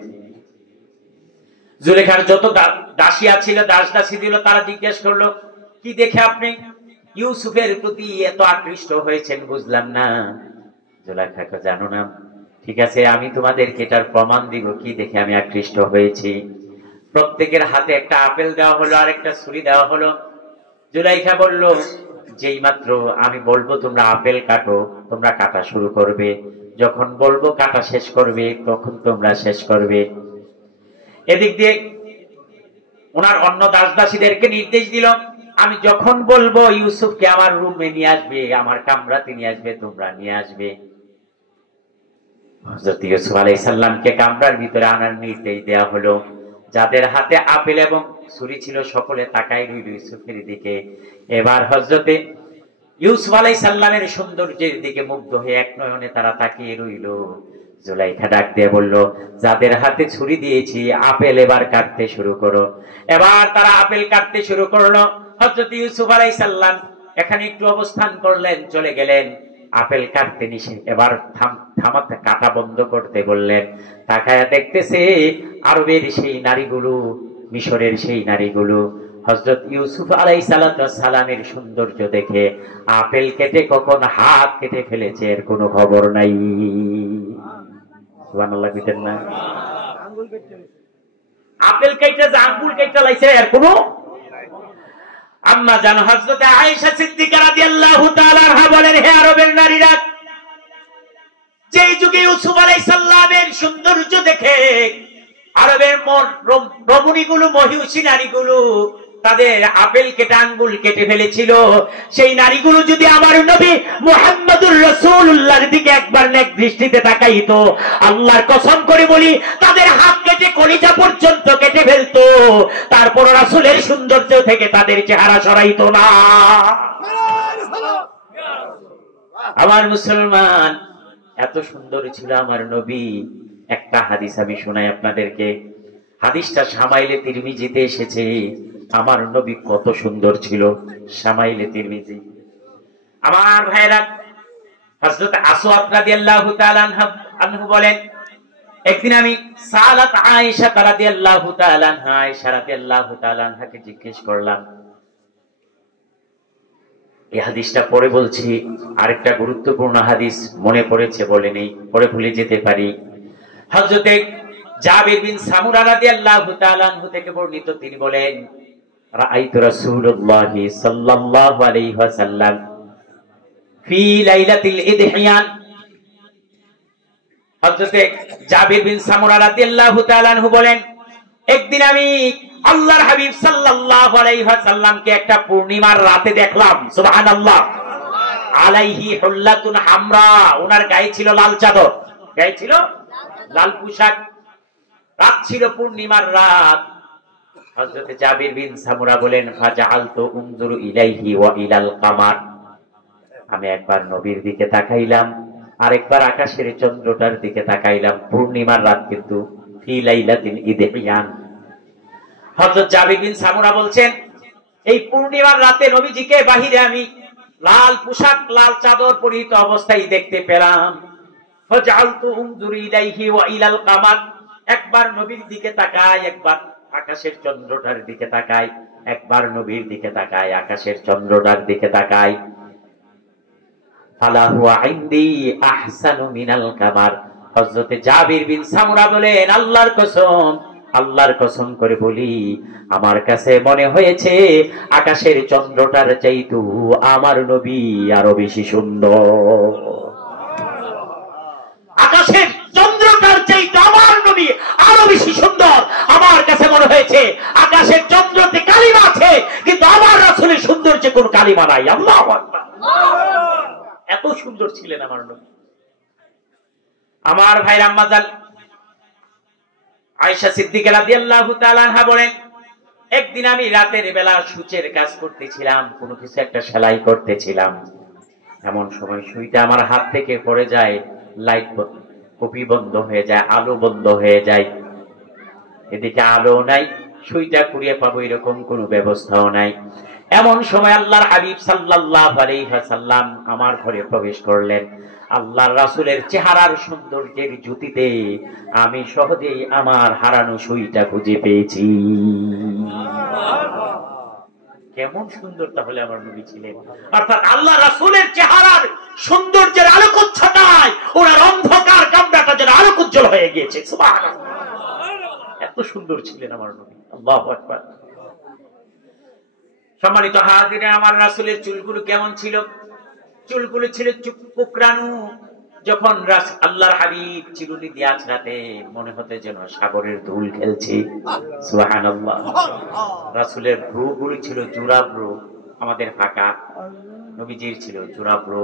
জুলেখার যত দাসী ছিল, দাসী দিল, তারা জিজ্ঞেস করলো, কি দেখে আপনি ইউসুফের প্রতি এত আকৃষ্ট হয়েছেন? বুঝলাম না। জুলেখাকে জানো না? ঠিক আছে, আমি তোমাদেরকে এটার প্রমাণ দিব কি দেখে আমি আকৃষ্ট হয়েছি। প্রত্যেকের হাতে একটা আপেল দেওয়া হলো আর একটা ছুরি দেওয়া হলো। জুলাইখা বলল, যেই মাত্র আমি বলবো তোমরা আপেল কাটো, তোমরা কাটা শুরু করবে। যখন বলবো কাটা শেষ করবে তখন তোমরা শেষ করবে। এদিক দিয়ে ওনার অন্য দাস দাসীদেরকে নির্দেশ দিল, আমি যখন বলবো ইউসুফকে আমার রুমে নিয়ে আসবে, আমার কামরাতে নিয়ে আসবে, তোমরা নিয়ে আসবে। হযরত ইউসুফ আলাইহিস সালামকে কামরার ভিতরে আনার নির্দেশ দেওয়া হলো। যাদের হাতে আপেল এবং ছুরি ছিল সকলে তাকায় রইল ইউসুফের দিকে। এবার হযরতে ইউসুফ আলাইহিস সালামের সৌন্দর্যের দিকে মুগ্ধ হয়ে এক নয়নে তারা তাকিয়ে রইল। জুলাইখা ডাক দিয়ে বলল, যাদের হাতে ছুরি দিয়েছি আপেল এবার কাটতে শুরু করো। এবার তারা আপেল কাটতে শুরু করলো। হযরত ইউসুফ আলাইহিস সালাম এখানে একটু অবস্থান করলেন, চলে গেলেন। আপেল কাটতে নিষেধ, এবার থামাতে কাটা বন্ধ করতে বললেন। তাকায়া দেখতেছে আরবের সেই নারীগুলো, মিশরের সেই নারীগুলো হযরত ইউসুফ আলাইহিস সালামের সৌন্দর্য দেখে আপেল কেটে কখন হাত কেটে ফেলেছে এর কোনো খবর নাই। সুবহানাল্লাহ বিতেন না? আপেল কেটে যে আঙ্গুল কেটে লাইছে এর কোনো। আম্মা জান হযরত আয়েশা সিদ্দিকা রাদিয়াল্লাহু তাআলা আনহা বলেন, হে আরবের নারীরা, যেই যুগে ইউসুফ আলাইহিস সালামের সৌন্দর্য দেখে আরবের রমণীগুলো, মহিষী নারীগুলো তাদের আপেল কেটে আঙ্গুল কেটে ফেলেছিল, সেই নারীগুলো যদি আমার নবী মুহাম্মদুর রাসূলুল্লাহর দিকে একবার নেক দৃষ্টিতে তাকাইতো, আল্লাহর কসম করে বলি তাদের হাত কেটে কলিজা পর্যন্ত কেটে ফেলতো, তারপর রাসূলের সৌন্দর্য থেকে তাদের চেহারা সরাইতো না। আমার মুসলমান, এত সুন্দর ছিল আমার নবী। একটা হাদিস আমি শোনাই আপনাদেরকে। হাদিসটা শামাইলে তিরমিজিতে এসেছে। আমার নবী কত সুন্দর ছিল, শামাইলে তিরমিজি। আমার ভাইরা, হযরত আসওয়াদ রাদিয়াল্লাহু তাআলা আনহু বলেন, একদিন আমি সালাত আয়েশা রাদিয়াল্লাহু তাআলা আনহা, আয়েশা রাদিয়াল্লাহু তাআলা আনহাকে জিজ্ঞেস করলাম। এই হাদিসটা পরে বলছি, আরেকটা গুরুত্বপূর্ণ হাদিস মনে পড়েছে বলে নেই, পরে ভুলে যেতে পারি। হযরতে জাবির বিন সামুরা রাদিয়াল্লাহু তাআলা আনহু থেকে বর্ণিত, তিনি বলেন, রাআইতু রাসূলুল্লাহি সাল্লাল্লাহু আলাইহি ওয়াসাল্লাম ফি লাইলাতিল ইদহিয়ান। হযরতে জাবির বিন সামুরা রাদিয়াল্লাহু তাআলা আনহু বলেন, একদিন আমি আল্লাহর হাবিব সাল্লাল্লাহু আলাইহি ওয়াসাল্লামকে একটা পূর্ণিমার রাতে দেখলাম। সুবহানাল্লাহ। আলাইহি হুল্লাতুন হামরা, ওনার গায়ে ছিল লাল চাদর, গায়ে ছিল লাল পোশাক, রাত ছিল পূর্ণিমার রাত। হযরত জাবির বিন সামুরা বলেন, ফাজআলতু উনজুরু ইলাইহি ওয়া ইলাল কামার। আমি একবার নবীর দিকে তাকাইলাম, আরেকবার আকাশের চন্দ্রটার দিকে তাকাইলাম। পূর্ণিমার রাত কিন্তু, ফি লাইলাতিন ইদহিয়ান। হযরত জাবির বিন সামুরা বলছেন, এই পূর্ণিমার রাতে নবীজিকে বাহিরে আমি লাল পোশাক, লাল চাদর পরিহিত অবস্থায় দেখতে পেলাম। ফাজআলতু উনজুরু ইলাইহি ওয়া ইলাল কামার। একবার নবীর দিকে তাকাই, একবার আকাশের চন্দ্রটার দিকে তাকাই, একবার নবীর দিকে তাকাই, আকাশের চন্দ্রটার দিকে তাকাই। ফালা হুয়া ইনদি আহসানু মিনাল কামার। হযরত জাবির বিন সামুরা বলেন, আল্লাহর কসম, আল্লাহর কসম করে বলি, আমার কাছে মনে হয়েছে আকাশের চন্দ্রটার চাইতেও আমার নবী আরো বেশি সুন্দর। আকাশের চন্দ্রটার চাইতে আমার নবী আরো বেশি সুন্দর। আমার কাছে মনে হয়েছে আকাশের চন্দ্রতে কালিমা আছে, কিন্তু আমার রাসূলের সৌন্দর্যে কোন কালিমা নাই। আল্লাহু আকবার। এত সুন্দর ছিলেন আমার নবী। আমার ভাইরা, আম্মা জান আয়েশা সিদ্দিকা রাদিয়াল্লাহু তাআলা আনহা বলেন, একদিন আমি রাতের বেলা সূচের কাজ করতেছিলাম, কোনো কিছু একটা সেলাই করতেছিলাম। এমন সময় সুইটা আমার হাত থেকে পড়ে যায়, লাইট কপি বন্ধ হয়ে যায়, আলো বন্ধ হয়ে যায়। এদিকে আলো নাই, সুইটা কুড়িয়ে পাবো এরকম কোনো ব্যবস্থাও নাই। এমন সময় আল্লাহর হাবিব সাল্লাল্লাহু আলাইহি ওয়াসাল্লাম আমার ঘরে প্রবেশ করলেন। আল্লাহর রাসূলের চেহারার সৌন্দর্যের জ্যোতিতে আমি সহজেই আমার হারানো সুইটা খুঁজে পেয়েছি। কেমন সুন্দর তাহলে আমার নবী ছিলেন। অর্থাৎ আল্লাহ রাসূলের চেহারার সৌন্দর্যের আলোকচ্ছটায় ওনার অন্ধকার কামরাটা যেন আলোক উজ্জ্বল হয়ে গিয়েছে। সুবহানাল্লাহ। এত সুন্দর ছিলেন আমার নবী। আল্লাহু আকবার। সম্মানিত হাজিরে, আমার রাসূলের চুলগুলো কেমন ছিল? চুলগুলো ছিল কোকড়ানো, যখন আল্লাহর হাবিব চিরুনি দিয়ে আছড়াতে মনে হতে যেন সাগরের ধুল খেলছে। সুবহানাল্লাহ। রাসূলের ভ্রুগুলি ছিল জোড়া ভ্রু, আমাদের ফাঁকা, নবীজির ছিল জোড়া ভ্রু।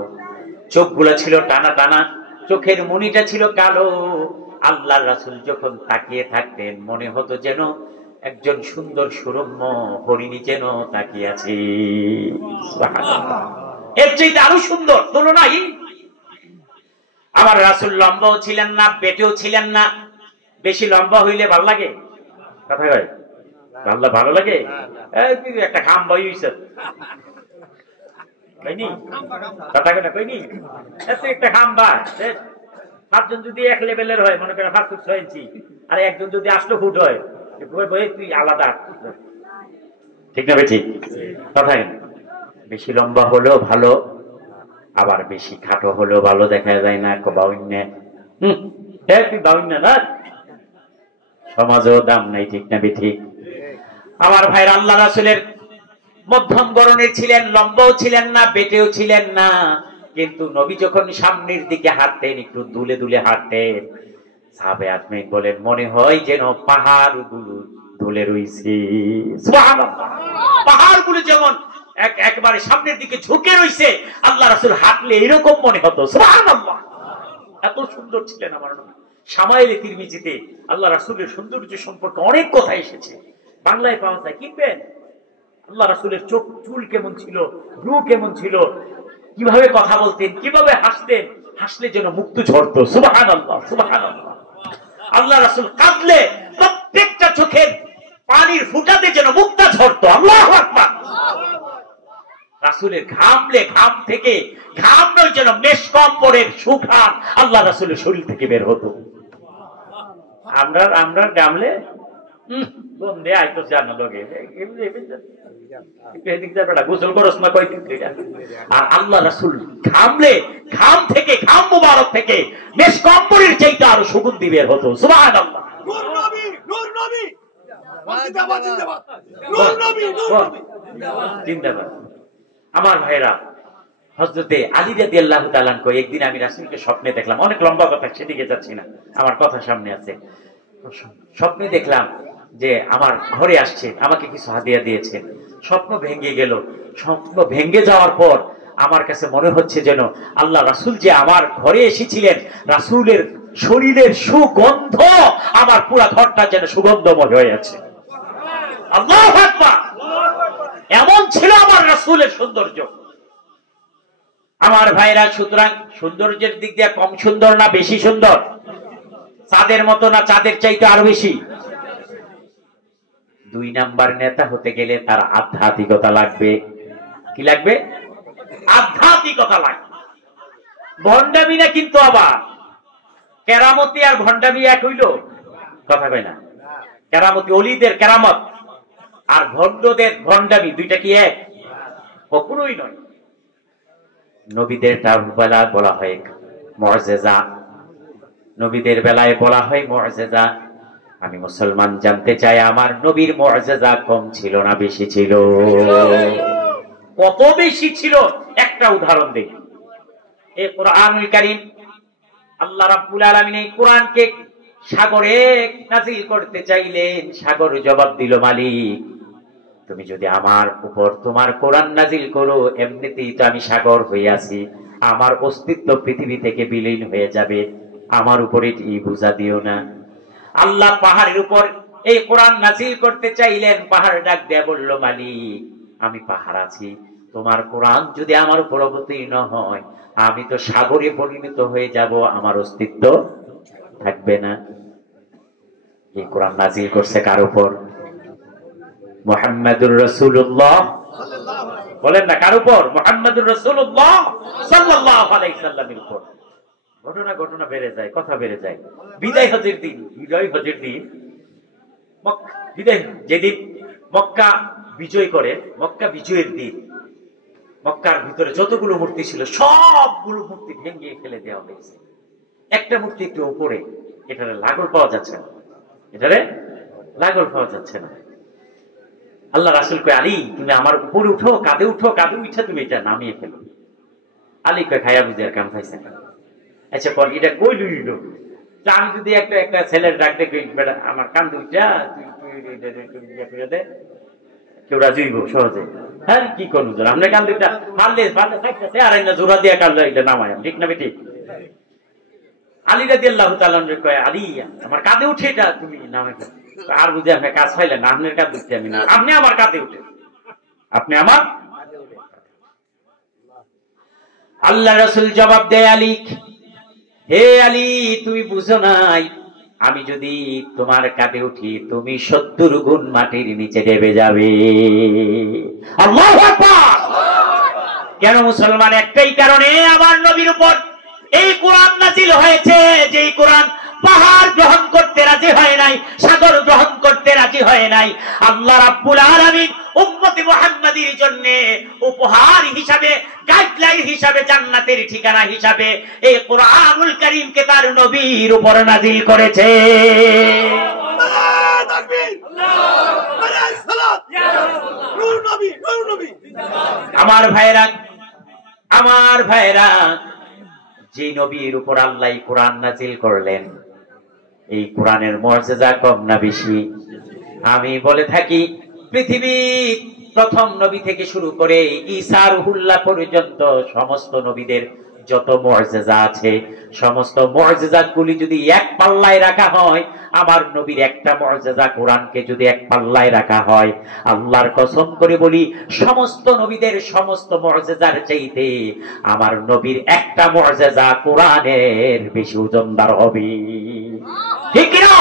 চোখগুলা ছিল টানা টানা, চোখের মণিটা ছিল কালো। আল্লাহর রাসূল যখন তাকিয়ে থাকতেন মনে হতো যেন একজন সুন্দর সুরম্য হরিণী যেন তাকিয়ে আছে। সুবহানাল্লাহ। এর চাইতে আরো সুন্দর তুলনাই। আমার রাসূল লম্বাও ছিলেন না, বেটেও ছিলেন না। বেশি লম্বা হইলে ভালো লাগে? কথা কয় ভালো লাগে? একটা খাম্বা হইছে, কইনি কথা কয় না, কইনি এত একটা খাম্বা। সাতজন যদি এক লেভেলের হয়, মনে করেন 5 ফুট 6 ইঞ্চি, আর একজন যদি 8 ফুট হয়, তুই আলাদা। ঠিক না বেশি কথা? বেশি লম্বা হলেও ভালো, আবার বেশি খাটো হলেও ভালো, দেখা যায় না বাউন্য। তুই বাউন্য না, সমাজেও দাম নাই। ঠিক না ঠিক? আমার ভাইরা, আল্লাহ রাসূলের মধ্যম গড়নের ছিলেন, লম্বাও ছিলেন না, বেটেও ছিলেন না। কিন্তু নবী যখন সামনের দিকে হাঁটতেন, একটু দুলে দুলে হাঁটতেন, সাহাবে আজমাইন বলেন মনে হয় যেন পাহাড়গুলো দুলে রইছে। সুবহানাল্লাহ। পাহাড়গুলো যেমন একবারে সামনের দিকে ঝুঁকে রইছে, আল্লাহ রাসূল হাঁটলে এরকম মনে হতো। সুবহানাল্লাহ। এত সুন্দর ছিলেন আমার নবী। শামাইলে তিরমিজিতে আল্লাহ রাসূলের সৌন্দর্য সম্পর্কে অনেক কথা এসেছে, বাংলায় পাওয়া যায়, কিনবেন। আল্লাহ রাসূলের চোখ চুল কেমন ছিল, ভ্রু কেমন ছিল, কিভাবে কথা বলতেন, কিভাবে হাসতেন, হাসলে যেন মুক্ত ঝরতো। সুবহানাল্লাহ, সুবহানাল্লাহ। আল্লাহ রাসূল কাঁদলে প্রত্যেকটা চোখের পানির ফুটাতে যেন মুক্তা ঝরতো। আল্লাহু আকবার। রাসূলের ঘামলে ঘাম থেকে ঘাম নয়, যেন মেশকম্বরের সুঘ্রাণ আল্লাহ রাসূলের শরীর থেকে বের হতো। আমরা ঘামলে বন্ধে আইতো জানা লগে গোসল করস না কয়দিন থেকে। আর আল্লাহ রাসূল ঘামলে ঘাম থেকে, ঘাম মুবারক থেকে মেশকম্বরের চাইতে আরো সুগন্ধি বের হতো। সুবহানাল্লাহ। নূর নবী, নূর নবী, জিন্দাবাদ, জিন্দাবাদ, নূর নবী, নূর নবী, জিন্দাবাদ। আমার ভাইরা, হযরতে আলী রাদিয়াল্লাহু তাআলা আনহু একদিন আমি রাসূলকে স্বপ্নে দেখলাম। অনেক লম্বা কথা, সেদিকে যাচ্ছি না, আমার কথা সামনে আছে। স্বপ্নে দেখলাম যে আমার ঘরে আসছে, আমাকে কিছু হাদিয়া দিয়েছে। স্বপ্ন ভেঙে গেল। স্বপ্ন ভেঙে যাওয়ার পর আমার কাছে মনে হচ্ছে যেন আল্লাহ রাসূল যে আমার ঘরে এসেছিলেন, রাসূলের শরীরের সুগন্ধ আমার পুরো ঘরটা যেন সুগন্ধময় হয়ে আছে। আল্লাহু আকবার। এমন ছিল আমার রাসূলের সৌন্দর্য। আমার ভাইরা, সুতরাং সৌন্দর্যের দিক দিয়ে কম সুন্দর না বেশি সুন্দর? চাঁদের মতো না চাঁদের চাইতে আরো বেশি? 2 নাম্বার নেতা হতে গেলে তার আধ্যাত্মিকতা লাগবে। কি লাগবে? আধ্যাত্মিকতা লাগবে। ভণ্ডামি না কিন্তু আবার কেরামতি আর ভণ্ডামি এক হইল? কথা কয় না। কেরামতি ওলিদের কেরামত আর ভণ্ডদের ভণ্ডামি দুইটা কি এক? কখনোই নয়। নবীদের বেলায় বলা হয় মুআজিজা, নবীদের বেলায় বলা হয় মুআজিজা। আমি মুসলমান জানতে চাই আমার নবীর মুআজিজা কম ছিল না বেশি ছিল? কত বেশি ছিল? একটা উদাহরণ দেই। এই কোরআনুল কারীম, আল্লাহ রাব্বুল আলামিন এই কোরআনকে সাগরে নাযিল করতে চাইলেন, সাগর জবাব দিল মালিক তুমি যদি আমার উপর তোমার কোরআন নাযিল করো, এমনিতেই তো আমি সাগর হয়ে আছি, আমার অস্তিত্ব পৃথিবী থেকে বিলীন হয়ে যাবে, আমার উপরে এই বোঝা দিও না। আল্লাহ পাহাড়ের উপর এই কোরআন নাযিল করতে চাইলেন, পাহাড় ডাক দেয়া বলল মালিক আমি পাহাড় আছি, তোমার কোরআন যদি আমার উপর অবতীর্ণ হয় আমি তো সাগরে পরিণত হয়ে যাব, আমার অস্তিত্ব থাকবে না। এই কোরআন নাযিল করছে কার উপর? মুহাম্মাদুর রাসূলুল্লাহ। বলেন না কার উপর? মুহাম্মাদুর রাসূলুল্লাহ সাল্লাল্লাহু আলাইহি সাল্লামের উপর। ঘটনা বেড়ে যায়, কথা বেড়ে যায়। বিদায় হজের দিন, বিদায় যেদিন মক্কা বিজয় করে, মক্কা বিজয়ের দিন মক্কার ভিতরে যতগুলো মূর্তি ছিল সবগুলো মূর্তি ভেঙে ফেলে দেওয়া হয়েছে। একটা মূর্তি একটু উপরে, এটারে লাগল পাওয়া যাচ্ছে না, আল্লাহ রাসূল কয় আলী তুমি আমার উপরে উঠো, কাঁধে উঠে তুমি এটা নামিয়ে ফেলো। আলী কয় খায়া বুঝে আর কাম খাইছে না। আচ্ছা পর এটা কই লইল, আমি যদি একটা একটা ছেলের ডাক দেখি আমার কান দুইটা তুই দে, কেউ রাজুইব সহজে। হ্যাঁ কি করবো আপনার কান দুইটা মারলে আর জোড়া দিয়ে কাল এটা নামায়, ঠিক না বেটি? আলী রাদিয়াল্লাহু তাআলা কয়, আলী আমার কাঁধে উঠে এটা তুমি নামে, আর বুঝে আপনি কাজ পাইলেন না, আপনার কাঁধে উঠতে আমি না, আপনি আমার কাঁধে উঠে, আপনি আমার। আল্লাহ রাসূল জবাব দেয়, আলী হে আলী তুমি বুঝো নাই, আমি যদি তোমার কাঁধে উঠি তুমি 70 গুণ মাটির নিচে ডেবে যাবে। আল্লাহু আকবার। কেন মুসলমান? একটাই কারণে, আমার নবীর উপর এই কোরআন নাযিল হয়েছে, যে কোরআন পাহাড় গ্রহণ করতে রাজি হয় নাই, সাগর গ্রহণ করতে রাজি হয় নাই। আল্লাহ রাব্বুল আলামিন উম্মতে মুহাম্মাদীর জন্য উপহার হিসাবে, গাইডলাইন হিসাবে, জান্নাতের ঠিকানা হিসাবে এই কোরআনুল কারীমকে তার নবীর উপর নাযিল করেছে। নারায়ে তাকবীর, নারায়ে সালাত, ইয়া রাসূলুল্লাহ, নূর নবী, নূর নবী। আমার ভাইরা, যে নবীর উপর আল্লাহ কোরআন নাযিল করলেন, এই কোরআনের মর্যাদা কম না বেশি? আমি বলে থাকি, পৃথিবীর প্রথম নবী থেকে শুরু করে ঈসা রুহুল্লাহ পর্যন্ত সমস্ত নবীদের যত মর্যাদা আছে, সমস্ত মর্যাদাগুলি যদি এক পাল্লায় রাখা হয়, আমার নবীর একটা মর্যাদা কোরআনকে যদি এক পাল্লায় রাখা হয়, আল্লাহর কসম করে বলি সমস্ত নবীদের সমস্ত মর্যাদার চাইতে আমার নবীর একটা মর্যাদা কোরআনের বেশি ওজনদার হবে, ঠিক কি না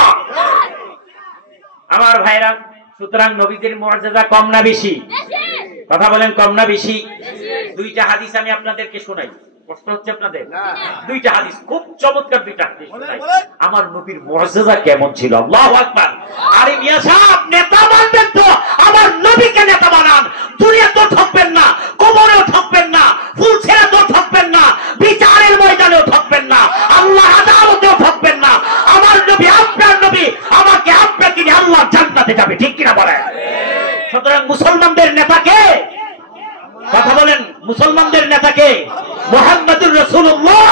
আমার ভাইরা? সুতরাং নবীদের মর্যাদা কম না বেশি? কথা বলেন, কম না বেশি? দুইটা হাদিস আমি আপনাদেরকে শোনাই, কষ্ট হচ্ছে আপনাদের? দুইটা হাদিস, খুব চমৎকার দুইটা হাদিস শোনাই, আমার নবীর মর্যাদা কেমন ছিল। আল্লাহু আকবার। আরে মিয়া সাহেব, নেতা মানবেন তো আমার নবীকে নেতা বানান, দুনিয়াতেও ঠকবেন না, কবরেও ঠকবেন না, ফুলছেড়াতেও ঠকবেন না, বিচারের ময়দানেও ঠকবেন না, আল্লাহ আদালতেও ঠকবেন না। আমার নবী আপনার নবী, আমাকে আপনাকে নিয়ে আল্লাহ জান্নাতে যাবে, ঠিক কিনা বলেন? সুতরাং মুসলমানদের নেতাকে, কথা বলেন, মুসলমানদের নেতাকে মুহাম্মদুর রাসূলুল্লাহ।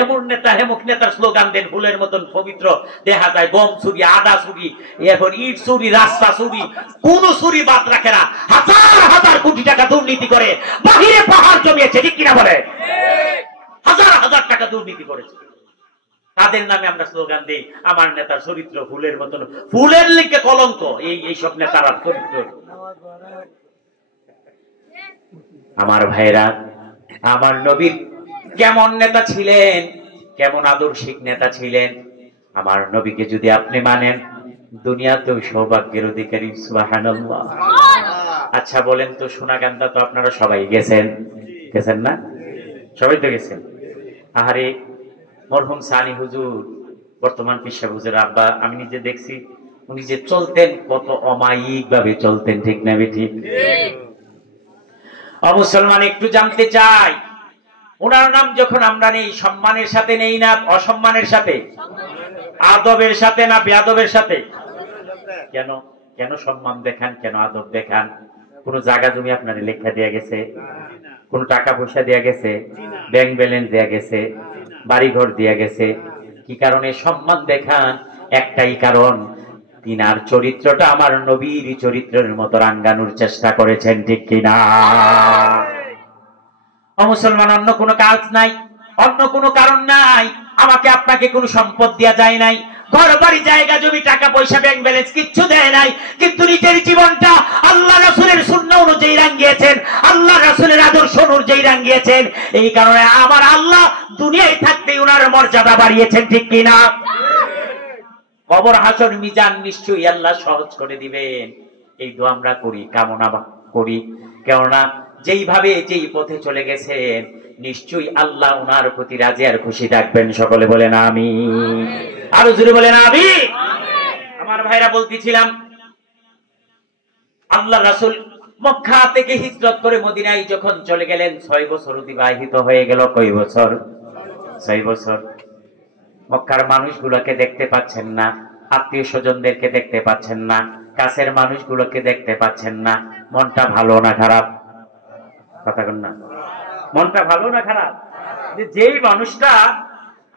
এমন নেতা, হেমুক নেতার স্লোগান দেন, ফুলের মতন পবিত্র দেখা যায়, গম চুরি, আদা চুরি, এখন ইট চুরি, রাস্তা চুরি, কোন চুরি বাদ রাখে না, হাজার হাজার কোটি টাকা দুর্নীতি করে বাহিরে পাহাড় জমিয়েছে, ঠিক কিনা বলে? হাজার হাজার টাকা দুর্নীতি করেছে, তাদের নামে আমরা স্লোগান দিই, আমার নেতার চরিত্র ফুলের মতন, ফুলের লিখে কলঙ্ক, এইসব নেতারা চরিত্র। আমার ভাইরা, আমার নবীর কেমন নেতা ছিলেন, কেমন আদর্শিক নেতা ছিলেন, আমার নবীকে যদি আপনি মানেন দুনিয়াতেও সৌভাগ্যের অধিকারী। সুবহানাল্লাহ। আচ্ছা বলেন তো, সোনাগান্দা তো আপনারা সবাই গেছেন না? সবাই তো গেছেন। আহারে মরহুম সানি হুজুর, বর্তমান পিসা হুজুর আব্বা, আমি নিজে দেখছি উনি যে চলতেন কত অমায়িক ভাবে চলতেন, ঠিক না বেঠি? মুসলমান একটু জানতে চাই, ওনার নাম যখন আমরা নেই, সম্মানের সাথে নেই না অসম্মানের সাথে, আদবের সাথে না বেয়াদবের সাথে? কেন কেন সম্মান দেখান, কেন আদব দেখান? কোন জায়গা জমি আপনার লেখা দেয়া গেছে? কোন টাকা পয়সা দেয়া গেছে? ব্যাংক ব্যালেন্স দেয়া গেছে? বাড়িঘর দেয়া গেছে? কি কারণে সম্মান দেখান? একটাই কারণ, তিনার চরিত্রটা আমার নবীর চরিত্রের মতো রাঙ্গানোর চেষ্টা করেছেন, ঠিক কিনা? মুসলমান, অন্য কোনো কাজ নাই, অন্য কোনো কারণ নাই, আমাকে আপনাকে কোনো সম্পদ দেয়া যায় নাই, ঘর বাড়ি জায়গা জমি টাকা পয়সা ব্যাংক ব্যালেন্স কিচ্ছু দেয় নাই, কিন্তু নিজের জীবনটা আল্লাহ রাসূলের সুন্নাহ অনুযায়ী রাঙ্গিয়েছেন, আল্লাহ রাসূলের আদর্শ অনুযায়ী রাঙ্গিয়েছেন। এই কারণে আমার আল্লাহ দুনিয়ায় থাকতে ওনার মর্যাদা বাড়িয়েছেন, ঠিক কিনা? কবর হাসর মিজান নিশ্চয়ই আল্লাহ সহজ করে দিবেন, এই দোয়া আমরা করি, কামনা করি। কেননা যেইভাবে যেই পথে চলে গেছেন নিশ্চয়ই আল্লাহ ওনার প্রতি রাজি আর খুশি থাকবেন। সকলে বলেন আমিন, আরো জোরে বলেন আমিন। আমার ভাইরা, বলতেছিলাম আল্লাহ রাসূল মক্কা থেকে হিজরত করে মদিনায় যখন চলে গেলেন, 6 বছর অতিবাহিত হয়ে গেল। কয় বছর? 6 বছর। মক্কার মানুষগুলোকে দেখতে পাচ্ছেন না, আত্মীয় স্বজনদেরকে দেখতে পাচ্ছেন না, কাছের মানুষগুলোকে দেখতে পাচ্ছেন না। মনটা ভালো না খারাপ? কথা বল না, মনটা ভালো না খারাপ? যেই মানুষটা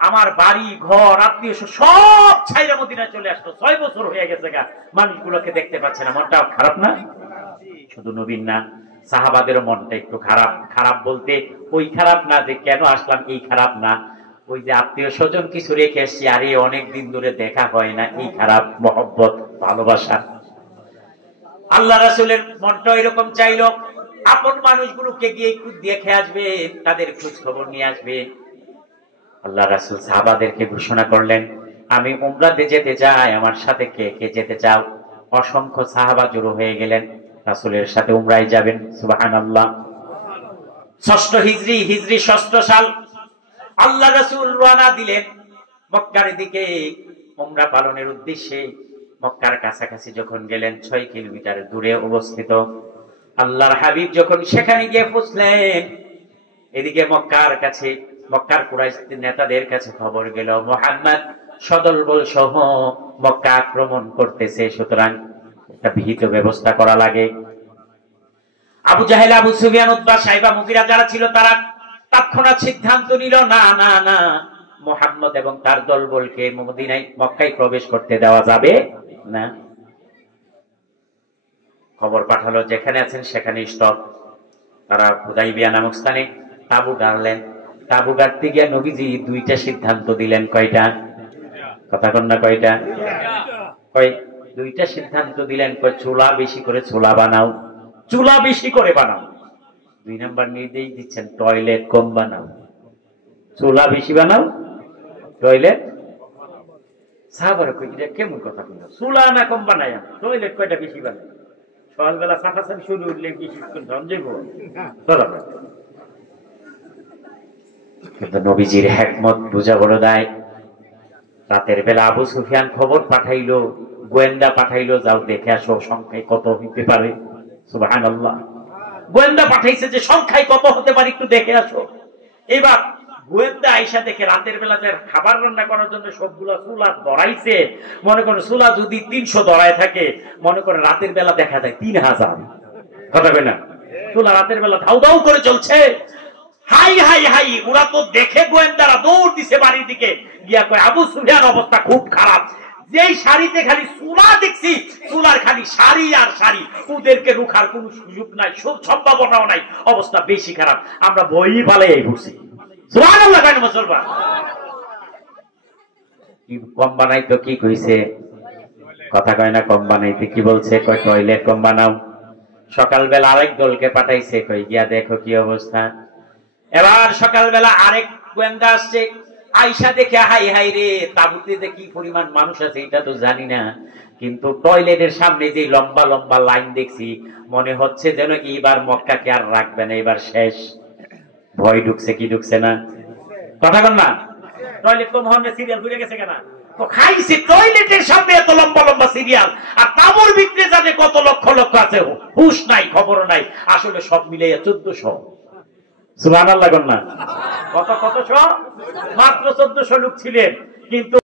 আমার বাড়ি ঘর আত্মীয় সব ছাইরা মদিনায় চলে আসতো, 6 বছর হয়ে গেছে গা, মানুষগুলোকে দেখতে পাচ্ছে না, মনটা খারাপ না? শুধু নবীন না, সাহাবাদেরও মনটা একটু খারাপ। খারাপ বলতে ওই খারাপ না যে কেন আসলাম, এই খারাপ না, ওই যে আত্মীয় স্বজন কিছু রেখে এসছি, আরে অনেকদিন ধরে দেখা হয় না, এই খারাপ, মহব্বত, ভালোবাসা। আল্লাহ রাসূলের মনটা এরকম চাইলো, আপন মানুষগুলোকে গিয়ে একটু দেখে আসবে, তাদের খোঁজ খবর নিয়ে আসবে। আল্লাহ রাসূল সাহাবাদেরকে ঘোষণা করলেন, আমি উমরাতে যেতে চাই, আমার সাথে কে কে যেতে চাও? অসংখ্য সাহাবা জড়ো হয়ে গেলেন, রাসূলের সাথে উমরায় যাবেন। সুবহানাল্লাহ। 6 হিজরি 6 সাল আল্লাহ রাসূল রওনা দিলেন মক্কার দিকে উমরা পালনের উদ্দেশ্যে। মক্কার কাছাকাছি যখন গেলেন, 6 কিলোমিটার দূরে অবস্থিত আল্লাহর হাবিব যখন সেখানে গিয়ে পৌঁছলেন, এদিকে মক্কার কুরাইশ নেতাদের কাছে খবর গেল, মুহাম্মদ সদলবল সহ মক্কা আক্রমণ করতেছে, সুতরাং একটা বিহিত ব্যবস্থা করা লাগে। আবু জাহেল, আবু সুফিয়ান, উতবা, সাইবা, মুগিরা যারা ছিল, তারা তৎক্ষণাৎ সিদ্ধান্ত নিল, না না না, মুহাম্মদ এবং তার দলবলকে মক্কায় প্রবেশ করতে দেওয়া যাবে না। খবর পাঠালো, যেখানে আছেন সেখানে স্টপ। তারা হুদাইবিয়া নামক স্থানে তাঁবু গাড়লেন। তাঁবু গাড়তে গিয়ে নবীজি 2টা সিদ্ধান্ত দিলেন। কয়টা? কথা কন না, কয়টা? 2টা সিদ্ধান্ত দিলেন। চুলা বেশি করে চুলা বানাও, চুলা বেশি করে বানাও। 2 নাম্বার নির্দেশ দিচ্ছেন, টয়লেট কম বানাও। চুলা বেশি বানাও, টয়লেট। সাহাবারা কই, এটা কেমন কথা বলল? চুলা না কম বানায়, টয়লেট কয়টা বেশি বানায়? সকালবেলা সাফাসাফি শুরু উঠলে কিন্তু নবীজির হিকমত বুঝা বড় দায়। রাতের বেলা আবু সুফিয়ান খবর পাঠাইলো, গোয়েন্দা পাঠাইলো, যাও দেখে আসো সংখ্যায় কত হইতে পারে। সুবহানাল্লাহ। গোয়েন্দা পাঠাইছে যে সংখ্যায় কত হতে পারে একটু দেখে আসো। এবার গোয়েন্দা আইসা দেখে রাতের বেলা যে খাবার রান্না করার জন্য সবগুলা চুলা ধরাইছে, মনে করো চুলা যদি 300 ধরায় থাকে, মনে করে রাতের বেলা দেখা যায় 3000। কথা কই না? চুলা রাতের বেলা ধাউ ধাউ করে চলছে। হাই হাই হাই, ওরা তো দেখে গোয়েন্দারা দৌড় দিছে বাড়ির দিকে, গিয়া কয় আবু সুফিয়ান অবস্থা খুব খারাপ। যেই শাড়িতে খালি চুলা দেখছি, চুলার খালি শাড়ি আর শাড়ি, ওদেরকে রুখার কোন সুযোগ নাই, সম্ভাবনাও নাই, অবস্থা বেশি খারাপ। আমরা বই পালাই ঘুরছি। সুবহানাল্লাহ। কেন মুসলমান কম বানাইতো কি কইছে? কথা কয় না, কম বানাইতে কি বলছে? কয় টয়লেট কম বানাও। সকালবেলা আরেক দলকে পাঠাইছে, কই গিয়া দেখো কি অবস্থা। এবার সকালবেলা আরেক গোয়েন্দা আসছে, আইসা দেখে হাই হাই রে, তাবুতে যে কি পরিমাণ মানুষ আছে এটা তো জানি না, কিন্তু টয়লেটের সামনে যে লম্বা লম্বা লাইন দেখছি, মনে হচ্ছে যেন এইবার মক্কাকে আর রাখবে না, এবার শেষ। ভয় ঢুকছে কি ঢুকছে না? কথা কন না। টয়লেট কম হওয়ার সিরিয়াল ঘুরে গেছে কেনা? তো খাইছি টয়লেটের সামনে এত লম্বা লম্বা সিরিয়াল, আর তাবুর ভিতরে জানে কত লক্ষ লক্ষ আছে, হুশ নাই, খবর নাই। আসলে সব মিলে 1400। সুবহানাল্লাহ। কন না। কত 1400? মাত্র 1400 লোক ছিলেন, কিন্তু